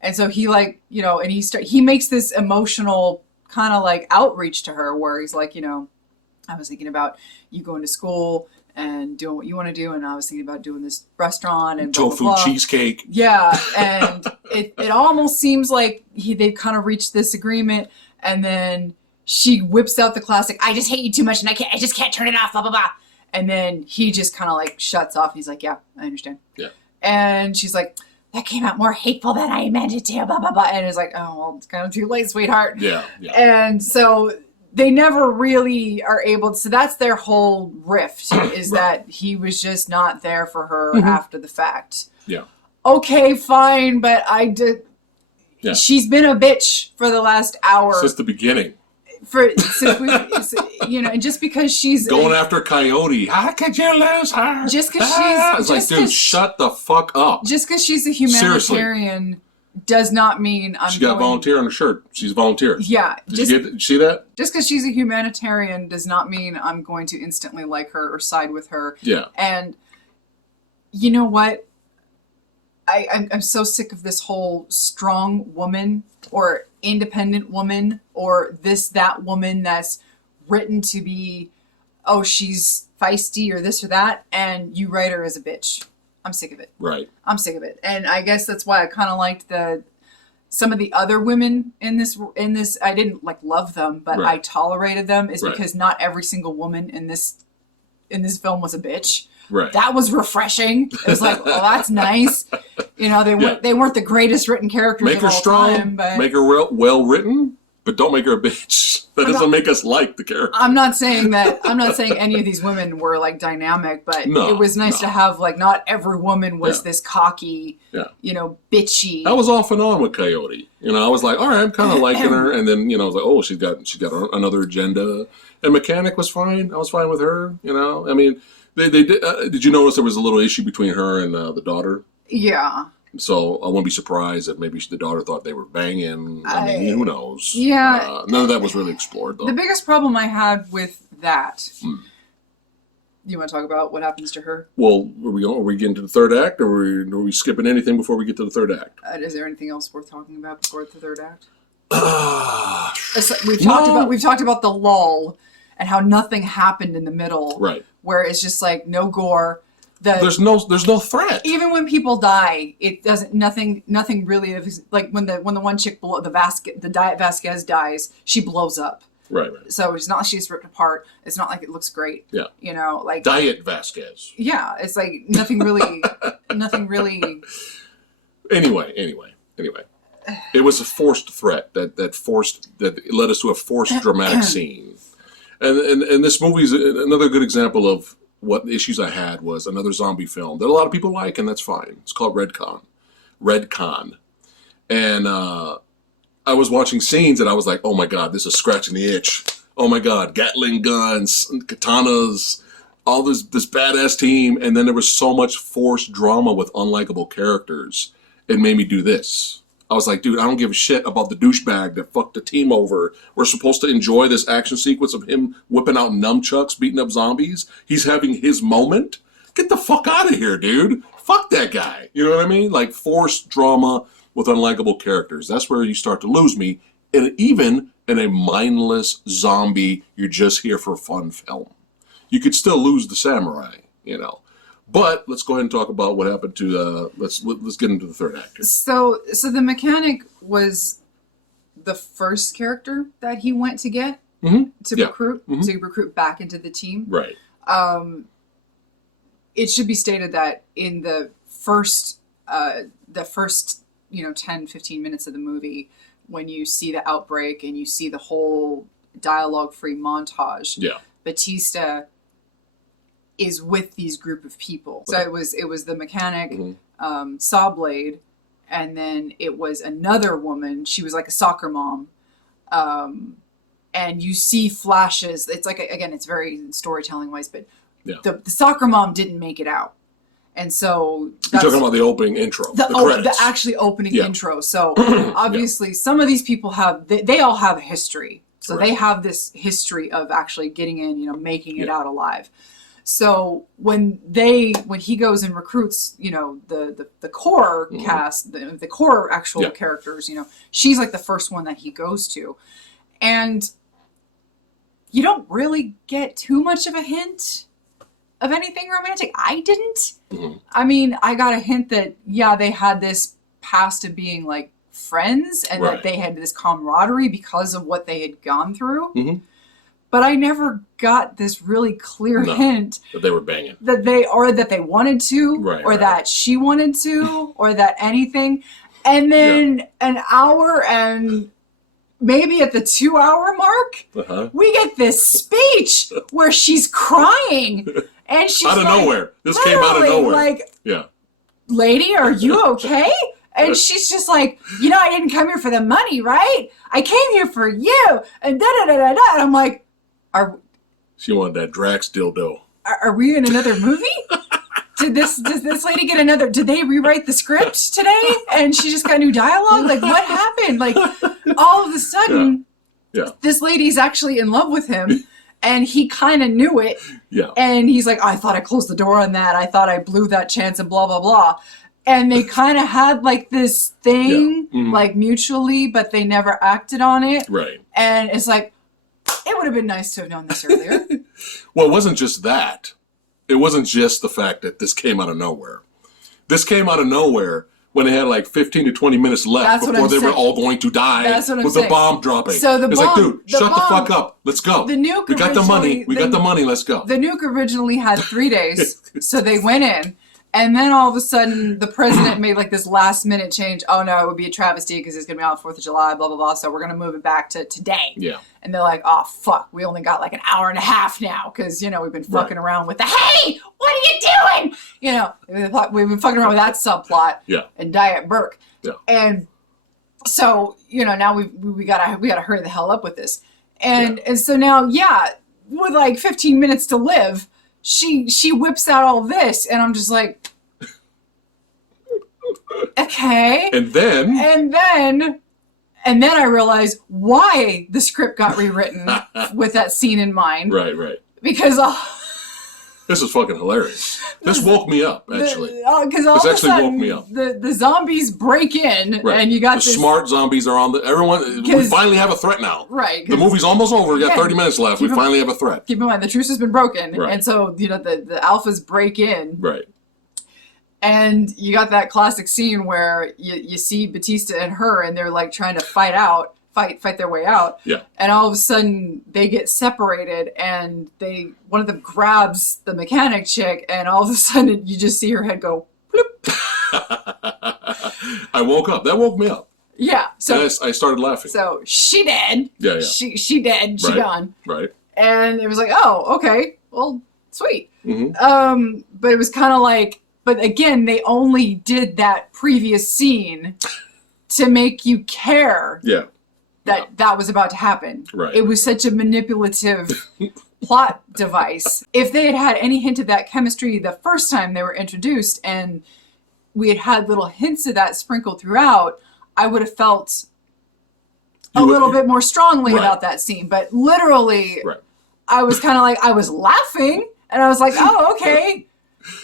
and so he and he makes this emotional kind of outreach to her where he's like, I was thinking about you going to school and doing what you want to do, and I was thinking about doing this restaurant and blah, tofu blah, blah. cheesecake. Yeah, and it almost seems like they've kind of reached this agreement, and then she whips out the classic, I just hate you too much and I just can't turn it off, blah, blah, blah. And then he just kind of like shuts off. He's like, yeah, I understand. Yeah. And she's like, that came out more hateful than I meant it to, blah, blah, blah. And it's like, oh, well, it's kind of too late, sweetheart. Yeah. And so they never really are able to, so that's their whole rift, is that he was just not there for her after the fact. Yeah. Okay, fine, but she's been a bitch for the last hour. Since the beginning. And just because she's going after Coyote, how could you lose her? Just because she's, it's like, dude, shut the fuck up. Just because she's a humanitarian does not mean She got volunteer on her shirt. She's a volunteer. Yeah. Did you see that? Just because she's a humanitarian does not mean I'm going to instantly like her or side with her. Yeah. And you know what? I'm so sick of this whole strong woman or independent woman or that woman that's written to be, oh, she's feisty or this or that, and you write her as a bitch. I'm sick of it. Right. I'm sick of it. And I guess that's why I kind of liked some of the other women in this, I didn't like love them, but I tolerated them, is because not every single woman in this film was a bitch. Right. That was refreshing. It was like, well, that's nice. You know, they weren't the greatest written characters make of her all strong, time, but make her well written, but don't make her a bitch. That doesn't make us like the character. I'm not saying any of these women were like dynamic, but it was nice to have like not every woman was this cocky, bitchy. I was off and on with Coyote. I was like, all right, I'm kind of liking her, and then I was like, oh, she's got another agenda. And Mechanic was fine. I was fine with her. I mean. They did. Did you notice there was a little issue between her and the daughter? Yeah. So I wouldn't be surprised if maybe the daughter thought they were banging. I mean, who knows? Yeah. None of that was really explored, though. The biggest problem I had with that. You want to talk about what happens to her? Well, are we getting to the third act, or are we skipping anything before we get to the third act? Is there anything else worth talking about before the third act? We've talked about the lull and how nothing happened in the middle. Right. Where it's just like no gore. There's no threat. Even when people die, it doesn't. Nothing really is like when the one chick the Diet Vasquez dies, she blows up. Right. So it's not like she's ripped apart. It's not like it looks great. Yeah. Like Diet Vasquez. Yeah, it's like nothing really. Anyway. It was a forced threat that led us to a forced dramatic scene. And this movie is another good example of what issues I had was another zombie film that a lot of people like, and that's fine. It's called Redcon. And I was watching scenes and I was like, oh my God, this is scratching the itch. Oh my God, Gatling guns, katanas, all this badass team. And then there was so much forced drama with unlikable characters. It made me do this. I was like, dude, I don't give a shit about the douchebag that fucked the team over. We're supposed to enjoy this action sequence of him whipping out nunchucks, beating up zombies. He's having his moment. Get the fuck out of here, dude. Fuck that guy. You know what I mean? Like forced drama with unlikable characters. That's where you start to lose me. And even in a mindless zombie, you're just here for fun film. You could still lose the samurai, But let's go ahead and talk about what happened to. Let's get into the third actor. So the Mechanic was the first character that he went to get to recruit to recruit back into the team. Right. It should be stated that in the first 10-15 minutes of the movie, when you see the outbreak and you see the whole dialogue-free montage, Batista is with these group of people. So it was the Mechanic, Sawblade, and then it was another woman. She was like a soccer mom. And you see flashes. It's like, again, it's very storytelling wise, but the soccer mom didn't make it out. And so you're talking about the opening intro, the actually opening intro. So obviously some of these people they all have a history. So they have this history of actually getting in, making it out alive. So when he goes and recruits, the core cast, the core actual characters, she's like the first one that he goes to. And you don't really get too much of a hint of anything romantic. I didn't. I mean, I got a hint that, they had this path to being like friends and Right. that they had this camaraderie because of what they had gone through. Mm-hmm. But I never got this really clear hint that they were banging. That they wanted to, right, or right. that she wanted to, or that anything. And then an hour and maybe at the 2-hour mark, we get this speech where she's crying. And she's out of nowhere. This came out of nowhere. Like, lady, are you okay? And she's just like, I didn't come here for the money, right? I came here for you. And da-da-da-da-da. And I'm like, she wanted that Drax dildo. Are we in another movie? Does this lady get another? Did they rewrite the script today? And she just got new dialogue? Like, what happened? Like, all of a sudden, this lady's actually in love with him. And he kind of knew it. Yeah. And he's like, I thought I closed the door on that. I thought I blew that chance and blah, blah, blah. And they kind of had like this thing, like mutually, but they never acted on it. Right. And it's like, it would have been nice to have known this earlier. Well, it wasn't just that. It wasn't just the fact that this came out of nowhere. This came out of nowhere when they had like 15 to 20 minutes left before they were all going to die with the bomb dropping. So it's like, dude, shut the fuck up. Let's go. We got the money. We got the money. Let's go. The nuke originally had 3 days, so they went in. And then all of a sudden, the president made like this last minute change. Oh no, it would be a travesty because it's going to be on the 4th of July, blah, blah, blah. So we're going to move it back to today. Yeah. And they're like, oh fuck, we only got like an hour and a half now because, we've been fucking around with the, hey, what are you doing? We've been fucking around with that subplot. Yeah. And Diet Burke. Yeah. And so, now we gotta hurry the hell up with this. And so now, with like 15 minutes to live, she whips out all this, and I'm just like, okay. And then I realized why the script got rewritten with that scene in mind. Right. Because this is fucking hilarious. This woke me up, actually. Because all of a sudden, woke me up. The zombies break in, and you got the smart zombies are on everyone. We finally have a threat now. Right. The movie's almost over. We got 30 minutes left. We finally have a threat. Keep in mind, the truce has been broken. Right. And so, the alphas break in. Right. And you got that classic scene where you see Batista and her, and they're like trying to fight their way out. Yeah. And all of a sudden they get separated, and one of them grabs the mechanic chick, and all of a sudden you just see her head go bloop. I woke up. That woke me up. Yeah. So I started laughing. So she dead. Yeah. She dead. She gone. Right. And it was like, oh, okay. Well, sweet. Mm-hmm. But it was kind of like, but again, they only did that previous scene to make you care. Yeah. That was about to happen. Right. It was such a manipulative plot device. If they had any hint of that chemistry the first time they were introduced, and we had little hints of that sprinkled throughout, I would have felt a little bit more strongly about that scene. But literally, I was kind of like, I was laughing, and I was like, oh, okay.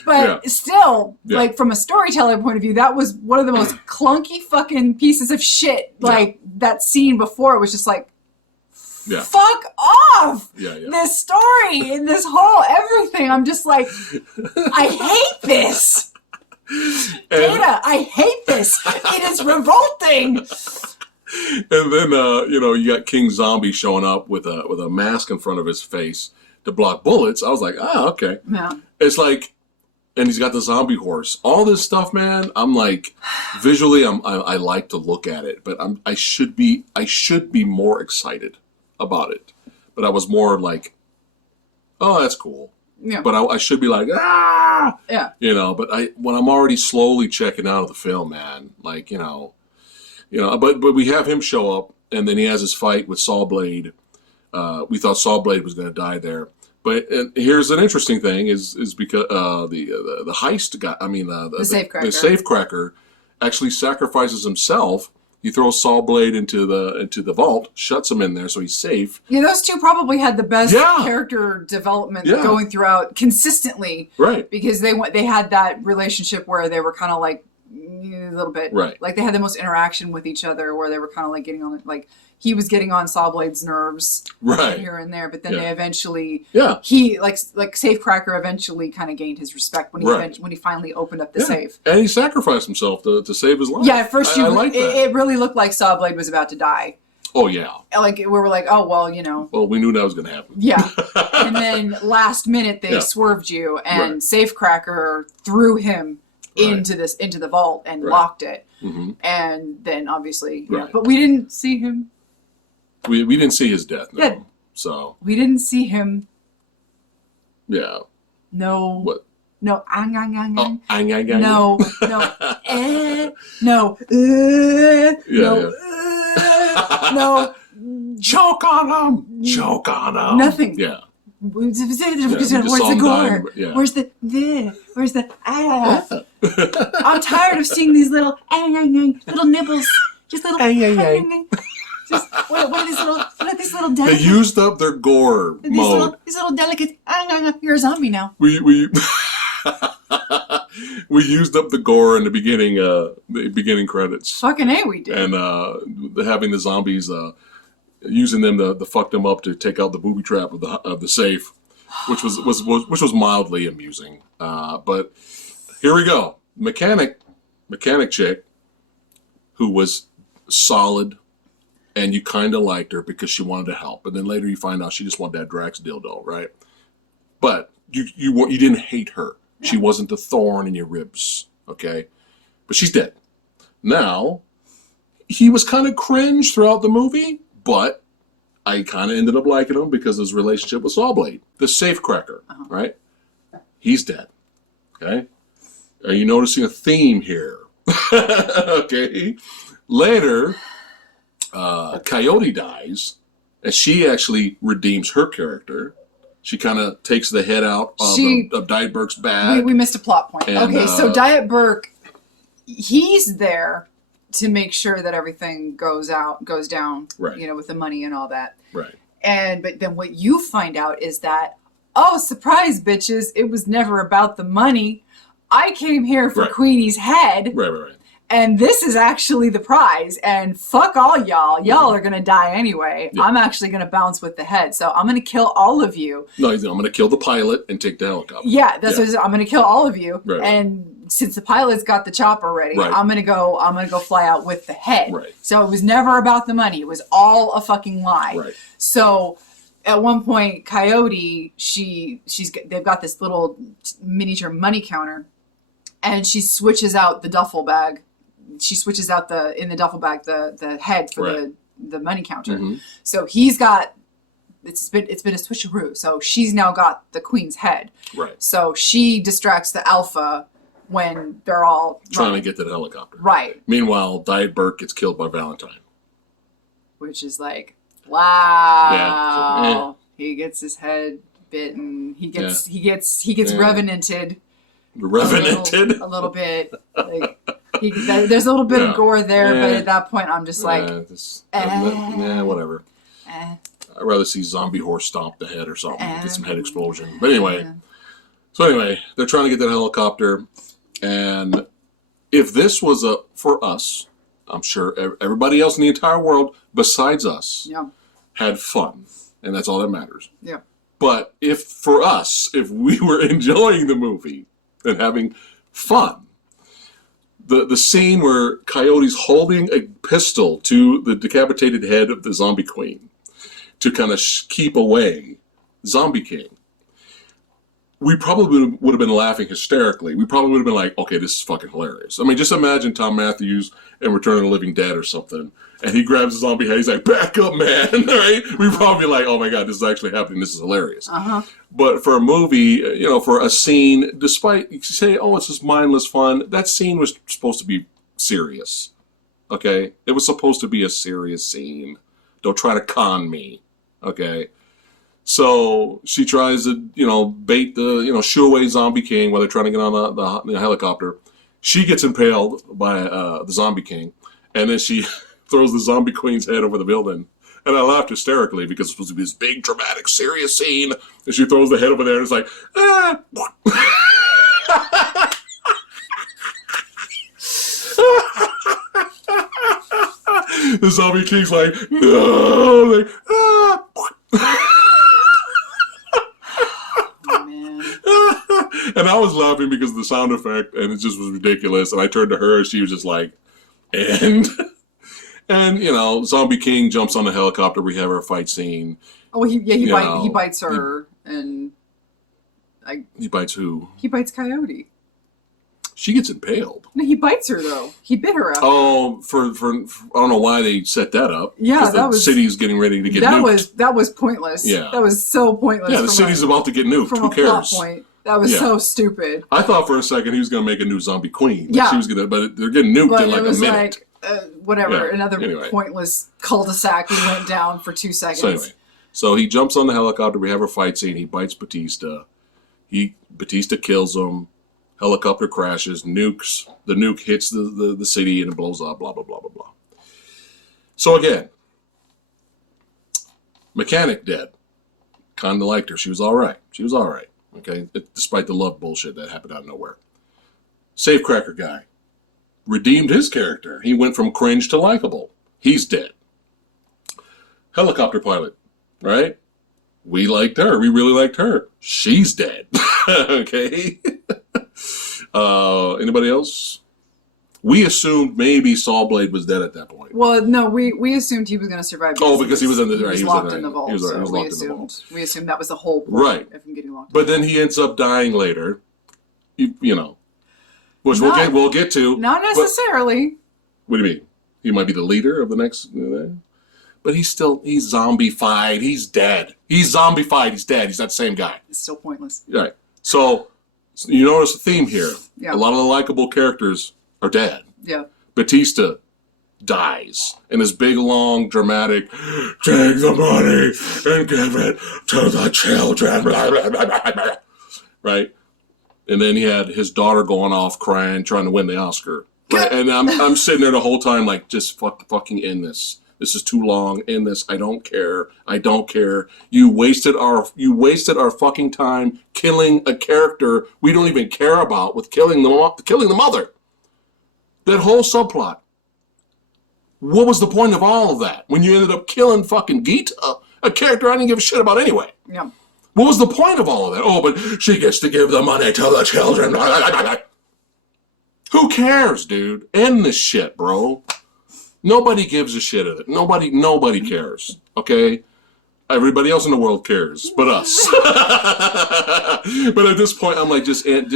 But still, like, from a storytelling point of view, that was one of the most clunky fucking pieces of shit. Like, that scene before, it was just like, fuck off! This story and this whole everything. I'm just like, I hate this! Data, I hate this! It is revolting! And then, you got King Zombie showing up with a mask in front of his face to block bullets. I was like, okay. Yeah. It's like, and he's got the zombie horse. All this stuff, man. I'm like, visually, I like to look at it, but I should be more excited about it. But I was more like, oh, that's cool. Yeah. But I should be like, ah. Yeah. But when I'm already slowly checking out of the film, man, like, but we have him show up, and then he has his fight with Saw Blade. We thought Saw Blade was going to die there. But here's an interesting thing: is because the heist guy, the safecracker, actually sacrifices himself. He throws Saw Blade into the vault, shuts him in there, so he's safe. Yeah, those two probably had the best character development going throughout consistently, right? Because they had that relationship where they were kind of like a little bit. Right. Like they had the most interaction with each other where they were kind of like getting on, like he was getting on Sawblade's nerves here and there, but then they eventually, he like Safecracker eventually kind of gained his respect when he finally opened up the safe. And he sacrificed himself to save his life. Yeah, at first it really looked like Sawblade was about to die. Oh, yeah. Like, we were like, oh, well, you know. Well, we knew that was going to happen. Yeah. And then last minute, they swerved you, and Safecracker threw him into the vault and locked it. Mm-hmm. And then, obviously, but we didn't see him. We didn't see his death, no. Yeah. So. We didn't see him. Yeah. No. What? No. Oh, no. No. No. No. No. Choke on him! Choke on him! Nothing. Yeah. Where's the gore? Where's the I'm tired of seeing these little nibbles. Just little Just what are these little delicate? They used up their gore mode. These little delicate. You're a zombie now. We used up the gore in the beginning credits. Fucking A, we did. And having the zombies using them to fuck them up to take out the booby trap of the safe, which was mildly amusing. But here we go. Mechanic chick, who was solid, and you kind of liked her because she wanted to help, and then later you find out she just wanted that Drax dildo, right? But you didn't hate her. Yeah. She wasn't the thorn in your ribs, okay? But she's dead. Now, he was kind of cringe throughout the movie, but I kind of ended up liking him because of his relationship with Sawblade, the safecracker, right? He's dead, okay? Are you noticing a theme here? Okay. Later, Coyote dies, and she actually redeems her character. She kind of takes the head out of Diet Burke's bag. We missed a plot point. And, so Diet Burke, he's there to make sure that everything goes down, right. You know, with the money and all that. Right. But then what you find out is that, oh, surprise, bitches, it was never about the money. I came here for Queenie's head. Right. And this is actually the prize. And fuck all y'all. Y'all are going to die anyway. Yeah. I'm actually going to bounce with the head. So I'm going to kill all of you. No, I'm going to kill the pilot and take the helicopter. Yeah, that's what I'm going to kill all of you. Right. And since the pilot's got the chopper ready, I'm going to go fly out with the head. Right. So it was never about the money. It was all a fucking lie. Right. So at one point, Coyote, they've got this little miniature money counter, and she switches out the duffel bag. She switches out in the duffel bag the head for the money counter. Mm-hmm. So he's got it's been a switcheroo. So she's now got the Queen's head. Right. So she distracts the Alpha when they're all trying to get to the helicopter. Right. Meanwhile, Diet Burke gets killed by Valentine. Which is like, wow. Yeah. He gets his head bitten. He gets revenanted. Revenanted? A little bit. Like, there's a little bit of gore there, but at that point I'm just like, whatever. I'd rather see Zombie Horse stomp the head or something, get some head explosion. But anyway, they're trying to get that helicopter, and if this was for us, I'm sure everybody else in the entire world besides us had fun, and that's all that matters. Yeah. But if we were enjoying the movie and having fun, the scene where Coyote's holding a pistol to the decapitated head of the Zombie Queen to kind of keep away Zombie King, we probably would have been laughing hysterically. We probably would have been like, okay, this is fucking hilarious. I mean, just imagine Tom Matthews in Return of the Living Dead or something, and he grabs the zombie head, he's like, back up, man, right? We'd probably be like, oh my God, this is actually happening, this is hilarious. Uh-huh. But for a movie, for a scene, despite, you say, oh, it's just mindless fun, that scene was supposed to be serious, okay? It was supposed to be a serious scene. Don't try to con me, okay? So she tries to, bait shoo away Zombie King while they're trying to get on the helicopter. She gets impaled by the Zombie King, and then she throws the Zombie Queen's head over the building. And I laughed hysterically because it's supposed to be this big, dramatic, serious scene. And she throws the head over there, and it's like, the Zombie King's like, no, like, ah. Oh, man. And I was laughing because of the sound effect, and it just was ridiculous. And I turned to her, and she was just like, and you know, Zombie King jumps on the helicopter. We have our fight scene. Oh, he bites her, and he bites who? He bites Coyote. She gets impaled. No, he bites her though. He bit her out. Oh, for I don't know why they set that up. Yeah, the city's getting ready to get nuked. That was pointless. Yeah, that was so pointless. Yeah, the city's about to get nuked. Who cares? Plot point. That was so stupid. I thought for a second he was going to make a new zombie queen. Like she was going to, but they're getting nuked in like a minute. Whatever. Yeah, another pointless cul-de-sac we went down for 2 seconds. So he jumps on the helicopter. We have a fight scene. He bites Batista. Batista kills him. Helicopter crashes. The nuke hits the city and it blows up. Blah blah blah blah blah. So again, mechanic dead. Kind of liked her. She was all right. Okay, despite the love bullshit that happened out of nowhere. Safecracker guy redeemed his character. He went from cringe to likable. He's dead. Helicopter pilot, right? We liked her. We really liked her. She's dead. Okay. Anybody else? We assumed maybe Sawblade was dead at that point. Well, no, we assumed he was going to survive. Because he was in the he was locked in the vault. He was locked in the vault. We assumed that was the whole point of him getting locked. But then he ends up dying later. You know, which we'll get to. Not necessarily. What do you mean? He might be the leader of the next. But he's zombified. He's dead. He's zombified. He's dead. He's not the same guy. It's still pointless. Right. So you notice a theme here. Yeah. A lot of the likable characters are dead. Yeah. Batista dies in his big, long, dramatic, take the money and give it to the children. Blah, blah, blah, blah, blah. Right? And then he had his daughter going off crying, trying to win the Oscar. Right? And I'm sitting there the whole time like, just fucking end this. This is too long. End this. I don't care. You wasted our fucking time killing a character we don't even care about with killing the mother. That whole subplot. What was the point of all of that when you ended up killing fucking Geeta, a character I didn't give a shit about anyway? Yeah. What was the point of all of that? Oh, but she gets to give the money to the children. Who cares, dude? End this shit, bro. Nobody gives a shit of it. Nobody cares. Okay? Everybody else in the world cares, but us. But at this point, I'm like, just end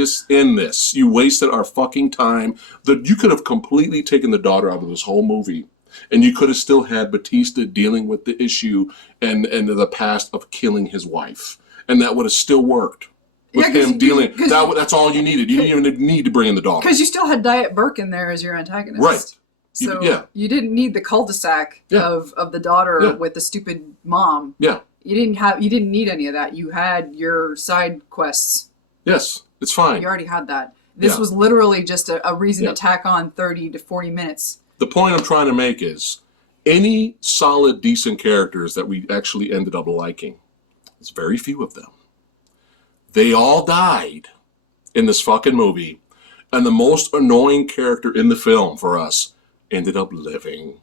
this. You wasted our fucking time. You could have completely taken the daughter out of this whole movie, and you could have still had Batista dealing with the issue and the past of killing his wife, and that would have still worked. With him dealing, that's all you needed. You didn't even need to bring in the daughter. Because you still had Diet Burke in there as your antagonist. Right. So you didn't need the cul-de-sac of the daughter with the stupid mom. Yeah. You didn't need any of that. You had your side quests. Yes, it's fine. You already had that. This was literally just a reason to tack on 30 to 40 minutes. The point I'm trying to make is any solid, decent characters that we actually ended up liking, there's very few of them. They all died in this fucking movie. And the most annoying character in the film for us ended up living.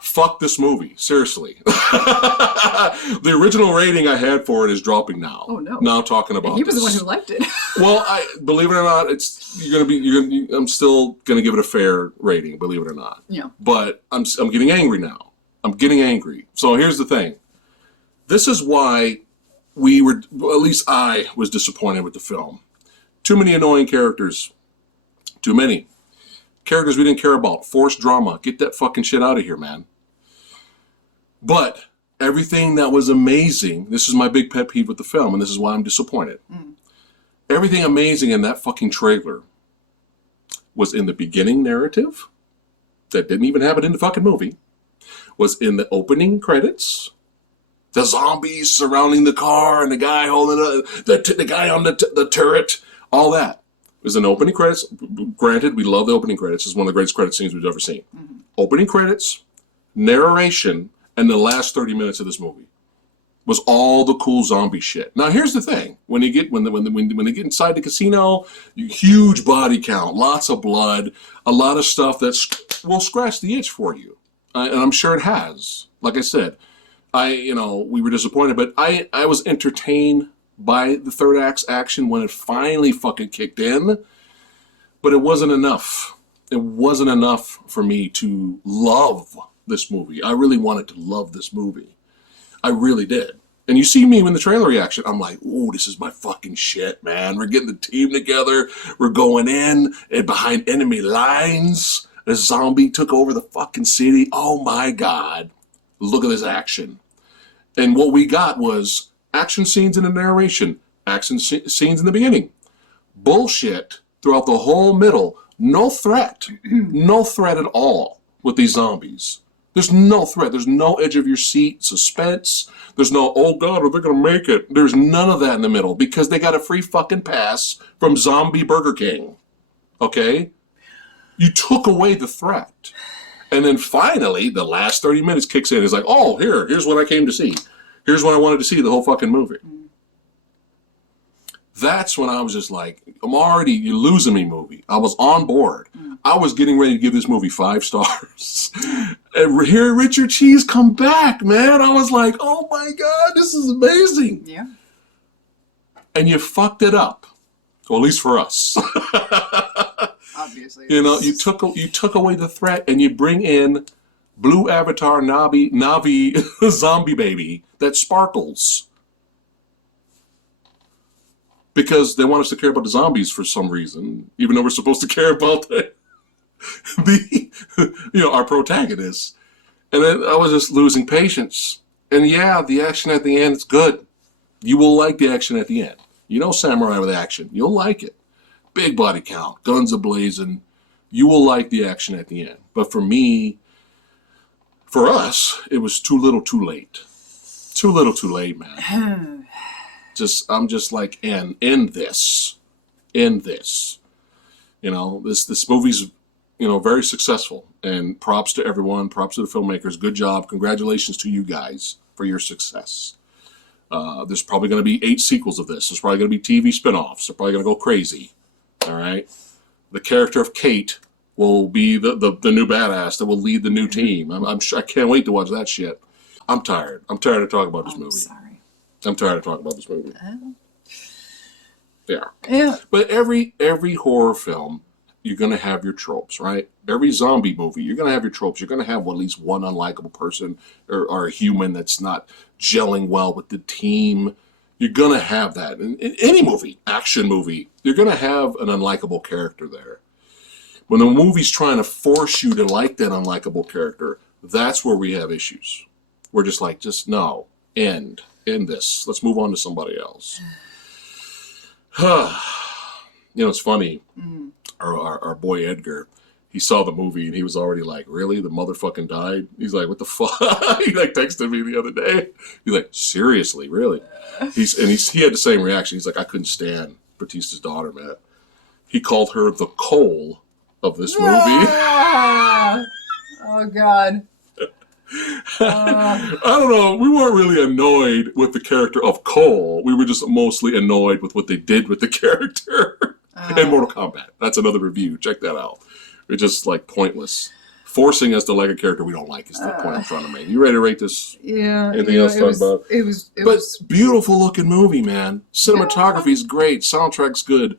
Fuck this movie, seriously. The original rating I had for it is dropping now. Oh no! Now talking about he was the one who liked it. Well, believe it or not, I'm still gonna give it a fair rating. Believe it or not. Yeah. But I'm getting angry now. I'm getting angry. So here's the thing. This is why at least I was disappointed with the film. Too many annoying characters. Too many. Characters we didn't care about. Forced drama. Get that fucking shit out of here, man. But everything that was amazing, this is my big pet peeve with the film, and this is why I'm disappointed. Everything amazing in that fucking trailer was in the beginning narrative, that didn't even have it in the fucking movie, was in the opening credits, the zombies surrounding the car, and the guy holding the guy on the turret, all that. It was in opening credits. Granted, we love the opening credits. It's one of the greatest credit scenes we've ever seen. Opening credits, narration, and the last 30 minutes of this movie was all the cool zombie shit. Now here's the thing: when they get inside the casino, huge body count, lots of blood, a lot of stuff that will scratch the itch for you. And I'm sure it has. Like I said, we were disappointed, but I was entertained by the third act's action when it finally fucking kicked in. But it wasn't enough. It wasn't enough for me to love this movie. I really wanted to love this movie. I really did. And you see me in the trailer reaction, I'm like, ooh, this is my fucking shit, man. We're getting the team together. We're going in and behind enemy lines. A zombie took over the fucking city. Oh my God. Look at this action. And what we got was action scenes in the narration, action scenes in the beginning. Bullshit throughout the whole middle. No threat. No threat at all with these zombies. There's no threat. There's no edge of your seat suspense. There's no, oh God, are they going to make it? There's none of that in the middle because they got a free fucking pass from Zombie Burger King. Okay? You took away the threat. And then finally, the last 30 minutes kicks in. It's like, oh, here's what I came to see. Here's what I wanted to see the whole fucking movie. That's when I was just like, you're losing me, movie. I was on board. I was getting ready to give this movie 5 stars. And here Richard Cheese come back, man. I was like, oh my God, this is amazing. Yeah. And you fucked it up. Well, at least for us. Obviously. You took away the threat and you bring in Blue Avatar Navi zombie baby that sparkles. Because they want us to care about the zombies for some reason, even though we're supposed to care about our protagonists. And then I was just losing patience. And yeah, the action at the end is good. You will like the action at the end. Samurai with action. You'll like it. Big body count, guns a-blazing. You will like the action at the end. But for us, it was too little too late. Too little too late, man. I'm just like, end this. This movie's, very successful, and props to everyone, props to the filmmakers. Good job. Congratulations to you guys for your success. There's probably going to be 8 sequels of this. There's probably going to be TV spinoffs. They're probably going to go crazy. All right. The character of Kate will be the new badass that will lead the new team. I'm sure, I can't wait to watch that shit. I'm tired. I'm tired of talking about this movie. Sorry. I'm tired of talking about this movie. Yeah. Yeah. But every horror film, you're going to have your tropes, right? Every zombie movie, you're going to have your tropes. You're going to have at least one unlikable person or a human that's not gelling well with the team. You're going to have that. In any movie, action movie, you're going to have an unlikable character there. When the movie's trying to force you to like that unlikable character, that's where we have issues. We're just like, no, end this. Let's move on to somebody else. It's funny. Our boy Edgar, he saw the movie and he was already like, really? The motherfucking died? He's like, what the fuck? He texted me the other day. He's like, seriously, really? He had the same reaction. He's like, I couldn't stand Batista's daughter, man. He called her the Cole of this movie. Oh God. I don't know. We weren't really annoyed with the character of Cole. We were just mostly annoyed with what they did with the character in Mortal Kombat. That's another review. Check that out. It's just like pointless. Forcing us to like a character we don't like is the point I'm trying to make. You ready to rate this? Yeah. Anything else to talk about? It was beautiful looking movie, man. Cinematography's great. Soundtrack's good.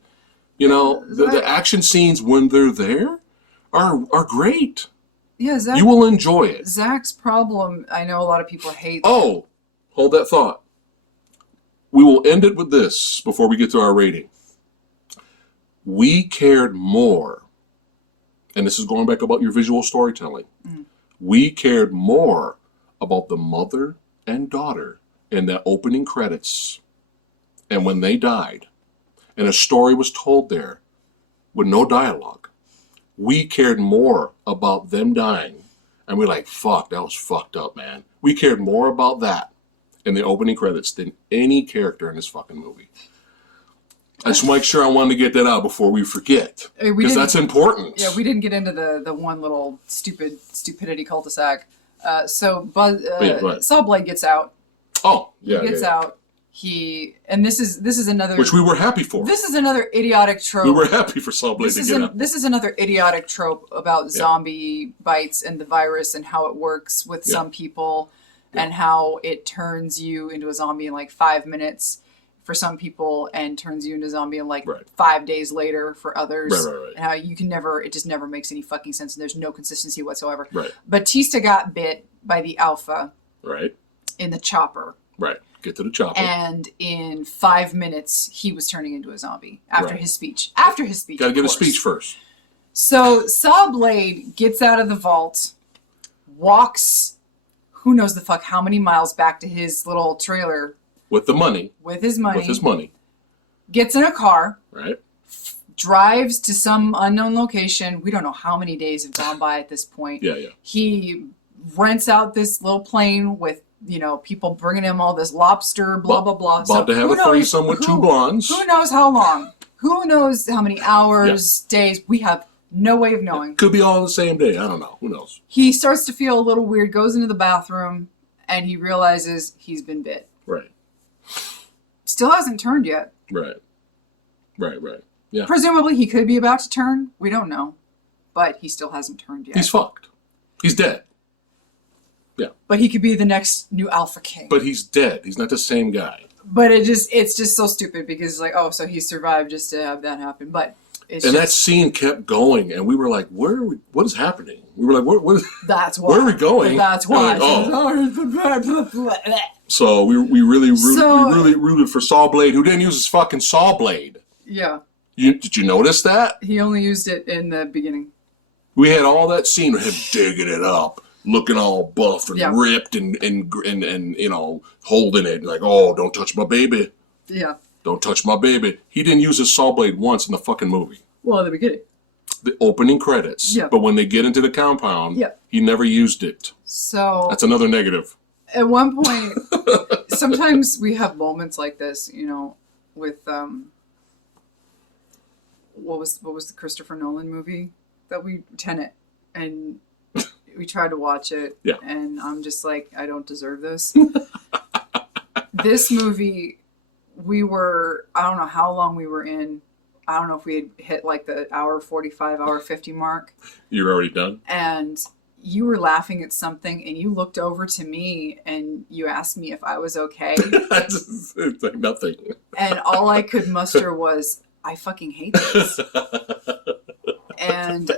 The action scenes when they're there are great. Yeah, Zach, you will enjoy it. Zach's problem, I know a lot of people hate. Oh, hold that thought. We will end it with this before we get to our rating. We cared more, and this is going back about your visual storytelling. We cared more about the mother and daughter in the opening credits and when they died, and a story was told there with no dialogue. We cared more about them dying. And we're like, fuck, that was fucked up, man. We cared more about that in the opening credits than any character in this fucking movie. I just want to make sure I wanted to get that out before we forget. Because that's important. Yeah, we didn't get into the one little stupidity cul-de-sac. Sawblade gets out. Oh, yeah. He gets out. And this is another, which we were happy for. This is another idiotic trope. We were happy for Saw Blade to get up. This is another idiotic trope about zombie bites and the virus and how it works with some people and how it turns you into a zombie in like 5 minutes for some people and turns you into a zombie in like 5 days later for others. Right. And how you can never, it just never makes any fucking sense and there's no consistency whatsoever. Right. Batista got bit by the alpha. Right. In the chopper. Right. Get to the chopper. And in 5 minutes, he was turning into a zombie after his speech. After his speech, Got to get a speech first. So Saw Blade gets out of the vault, walks, who knows the fuck how many miles back to his little trailer. With the money. With his money. With his money. Gets in a car. Right. Drives to some unknown location. We don't know how many days have gone by at this point. Yeah. He rents out this little plane with, people bringing him all this lobster, blah, blah, blah. About to have a threesome with two blondes. Who knows how long? Who knows how many hours, days? We have no way of knowing. Could be all on the same day. I don't know. Who knows? He starts to feel a little weird, goes into the bathroom, and he realizes he's been bit. Right. Still hasn't turned yet. Right. Yeah. Presumably he could be about to turn. We don't know. But he still hasn't turned yet. He's fucked. He's dead. Yeah. But he could be the next new Alpha King. But he's dead. He's not the same guy. But it's just so stupid because it's like, oh, so he survived just to have that happen. But that scene kept going, and we were like, "Where are we? What is happening?" We were like, "What?" That's why. Where are we going? That's why. So we really rooted for Saw Blade, who didn't use his fucking saw blade. Yeah. Did you notice that? He only used it in the beginning. We had all that scene of him digging it up, looking all buff and ripped and holding it like, oh, don't touch my baby. Yeah. Don't touch my baby. He didn't use his saw blade once in the fucking movie. Well, at the beginning. The opening credits. Yeah. But when they get into the compound, he never used it. So that's another negative. At one point, sometimes we have moments like this, with what was the Christopher Nolan movie that Tenet, and we tried to watch it, and I'm just like, I don't deserve this. This movie, I don't know how long we were in. I don't know if we had hit like the hour 45, hour 50 mark. You're already done? And you were laughing at something, and you looked over to me, and you asked me if I was okay. It's like nothing. And all I could muster was, I fucking hate this. And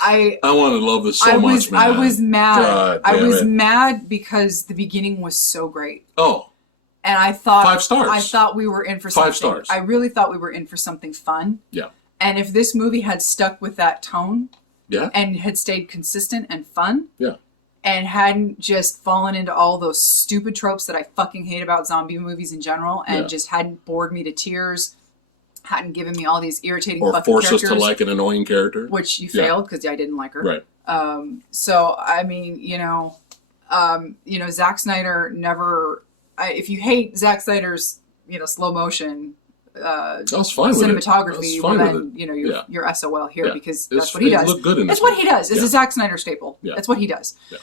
I want to love this so much, man. I was mad. I was mad because the beginning was so great. Oh. And I thought 5 stars. I thought we were in for something. 5 stars. I really thought we were in for something fun. Yeah. And if this movie had stuck with that tone, yeah, and had stayed consistent and fun, yeah, and hadn't just fallen into all those stupid tropes that I fucking hate about zombie movies in general, and just hadn't bored me to tears, hadn't given me all these irritating fucking characters. Or forced us to like an annoying character. Which you failed, because I didn't like her. Right. So, I mean, Zack Snyder never... if you hate Zack Snyder's, slow motion cinematography, well then, you're SOL here, because that's what he does. Good in it's what he does. It's a Zack Snyder staple. Yeah. That's what he does. Yeah.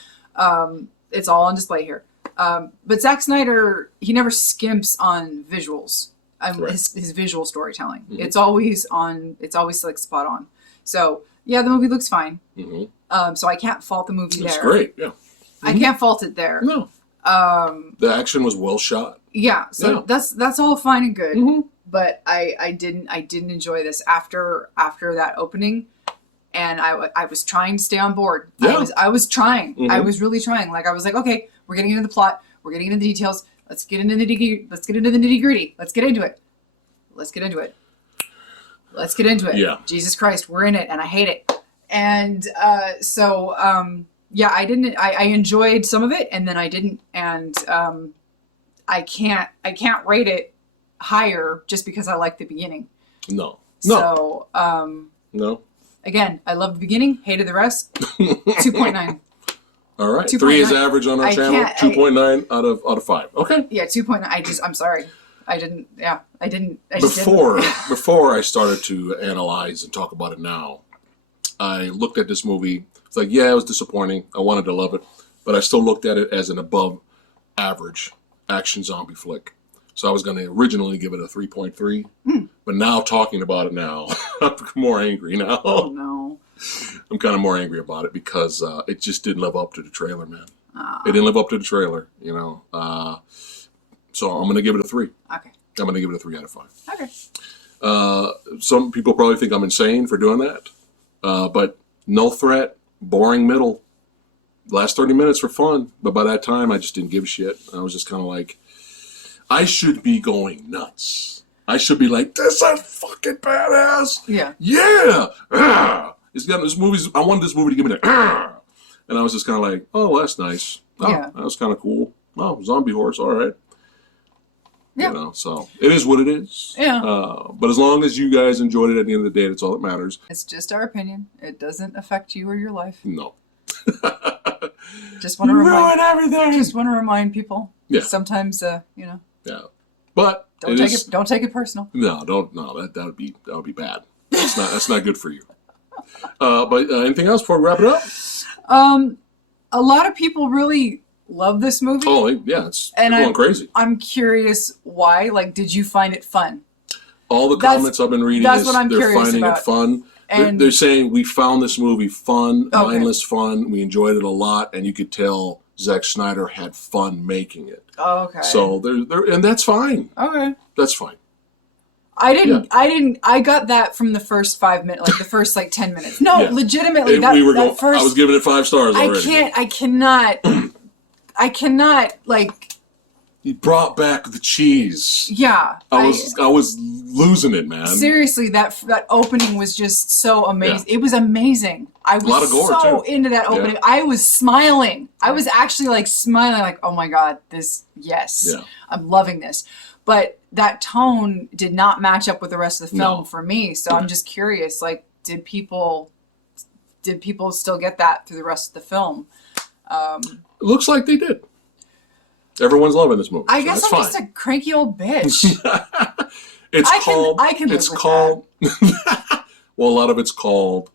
It's all on display here. But Zack Snyder, he never skimps on visuals. His visual storytelling. Mm-hmm. It's always like spot on. So yeah, the movie looks fine. Mm-hmm. So I can't fault the movie there. It's great. Yeah. Mm-hmm. I can't fault it there. No. The action was well shot. Yeah. So that's all fine and good. Mm-hmm. But I didn't enjoy this after that opening, and I was trying to stay on board. Yeah. I was trying. Mm-hmm. I was really trying. Like, I was like, okay, we're getting into the plot. We're getting into the details. Let's get into the nitty gritty. Let's get into it. Yeah. Jesus Christ, we're in it, and I hate it. And I didn't. I enjoyed some of it, and then I didn't. And I can't rate it higher just because I like the beginning. No. So no. Again, I love the beginning, hated the rest. 2.9. All right. 3 is average on our channel. 2.9 out of 5. Okay. Yeah, 2.9. I'm sorry. I didn't. Before I started to analyze and talk about it now, I looked at this movie. It's like, yeah, it was disappointing. I wanted to love it, but I still looked at it as an above average action zombie flick. So I was going to originally give it a 3.3, but now talking about it now, I'm more angry now. Oh, no. I'm kind of more angry about it because it just didn't live up to the trailer, man. It didn't live up to the trailer, you know. So I'm going to give it a 3. Okay. I'm going to give it a 3 out of 5. Okay. Some people probably think I'm insane for doing that, but no threat, boring middle. Last 30 minutes were fun, but by that time I just didn't give a shit. I was just kind of like, I should be going nuts. I should be like, this is fucking badass. Yeah. Yeah. It's got this movie. I wanted this movie to give me that. And I was just kind of like, oh, that's nice. Oh, yeah. That was kind of cool. Oh, zombie horse. All right. Yeah. You know, so it is what it is. Yeah. But as long as you guys enjoyed it at the end of the day, that's all that matters. It's just our opinion. It doesn't affect you or your life. No. Just want to ruin everything. Just want to remind people. Yeah. Sometimes, you know. Yeah. But don't take it personal. No, don't. No, that would be bad. That's not good for you. But anything else before we wrap it up? A lot of people really love this movie. Oh yeah, it's going crazy. I'm curious why. Like, did you find it fun? All the comments I've been reading that's what I'm they're curious finding about. It fun. And they're saying we found this movie fun, okay. mindless fun. We enjoyed it a lot, and you could tell Zack Snyder had fun making it. Oh, okay. So they're and that's fine. Okay. That's fine. I got that from the first 5 minutes, like the first 10 minutes. No, legitimately. I was giving it 5 stars already. I cannot He brought back the cheese. Yeah. I was losing it, man. Seriously, that opening was just so amazing. Yeah. It was amazing. I was a lot of gore, so into that opening. Yeah. I was smiling. I was actually smiling oh my God, I'm loving this. But that tone did not match up with the rest of the film for me. So I'm just curious, did people still get that through the rest of the film? Looks like they did. Everyone's loving this movie. I guess I'm just a cranky old bitch. I can live with that. Well, a lot of it's called,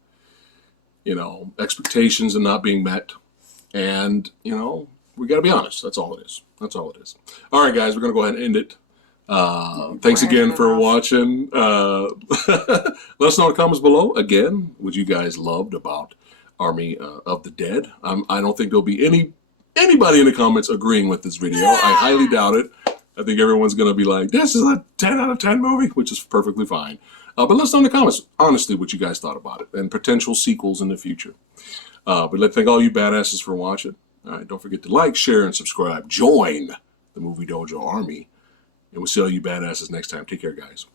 expectations and not being met. And, we got to be honest. That's all it is. All right, guys, we're going to go ahead and end it. Thanks again for watching. Let us know in the comments below, again, what you guys loved about Army of the Dead. I don't think there'll be anybody in the comments agreeing with this video. I highly doubt it. I think everyone's going to be like, this is a 10 out of 10 movie, which is perfectly fine. But let us know in the comments, honestly, what you guys thought about it and potential sequels in the future. But let's thank all you badasses for watching. All right, don't forget to like, share, and subscribe. Join the Movie Dojo Army. And we'll see all you badasses next time. Take care, guys.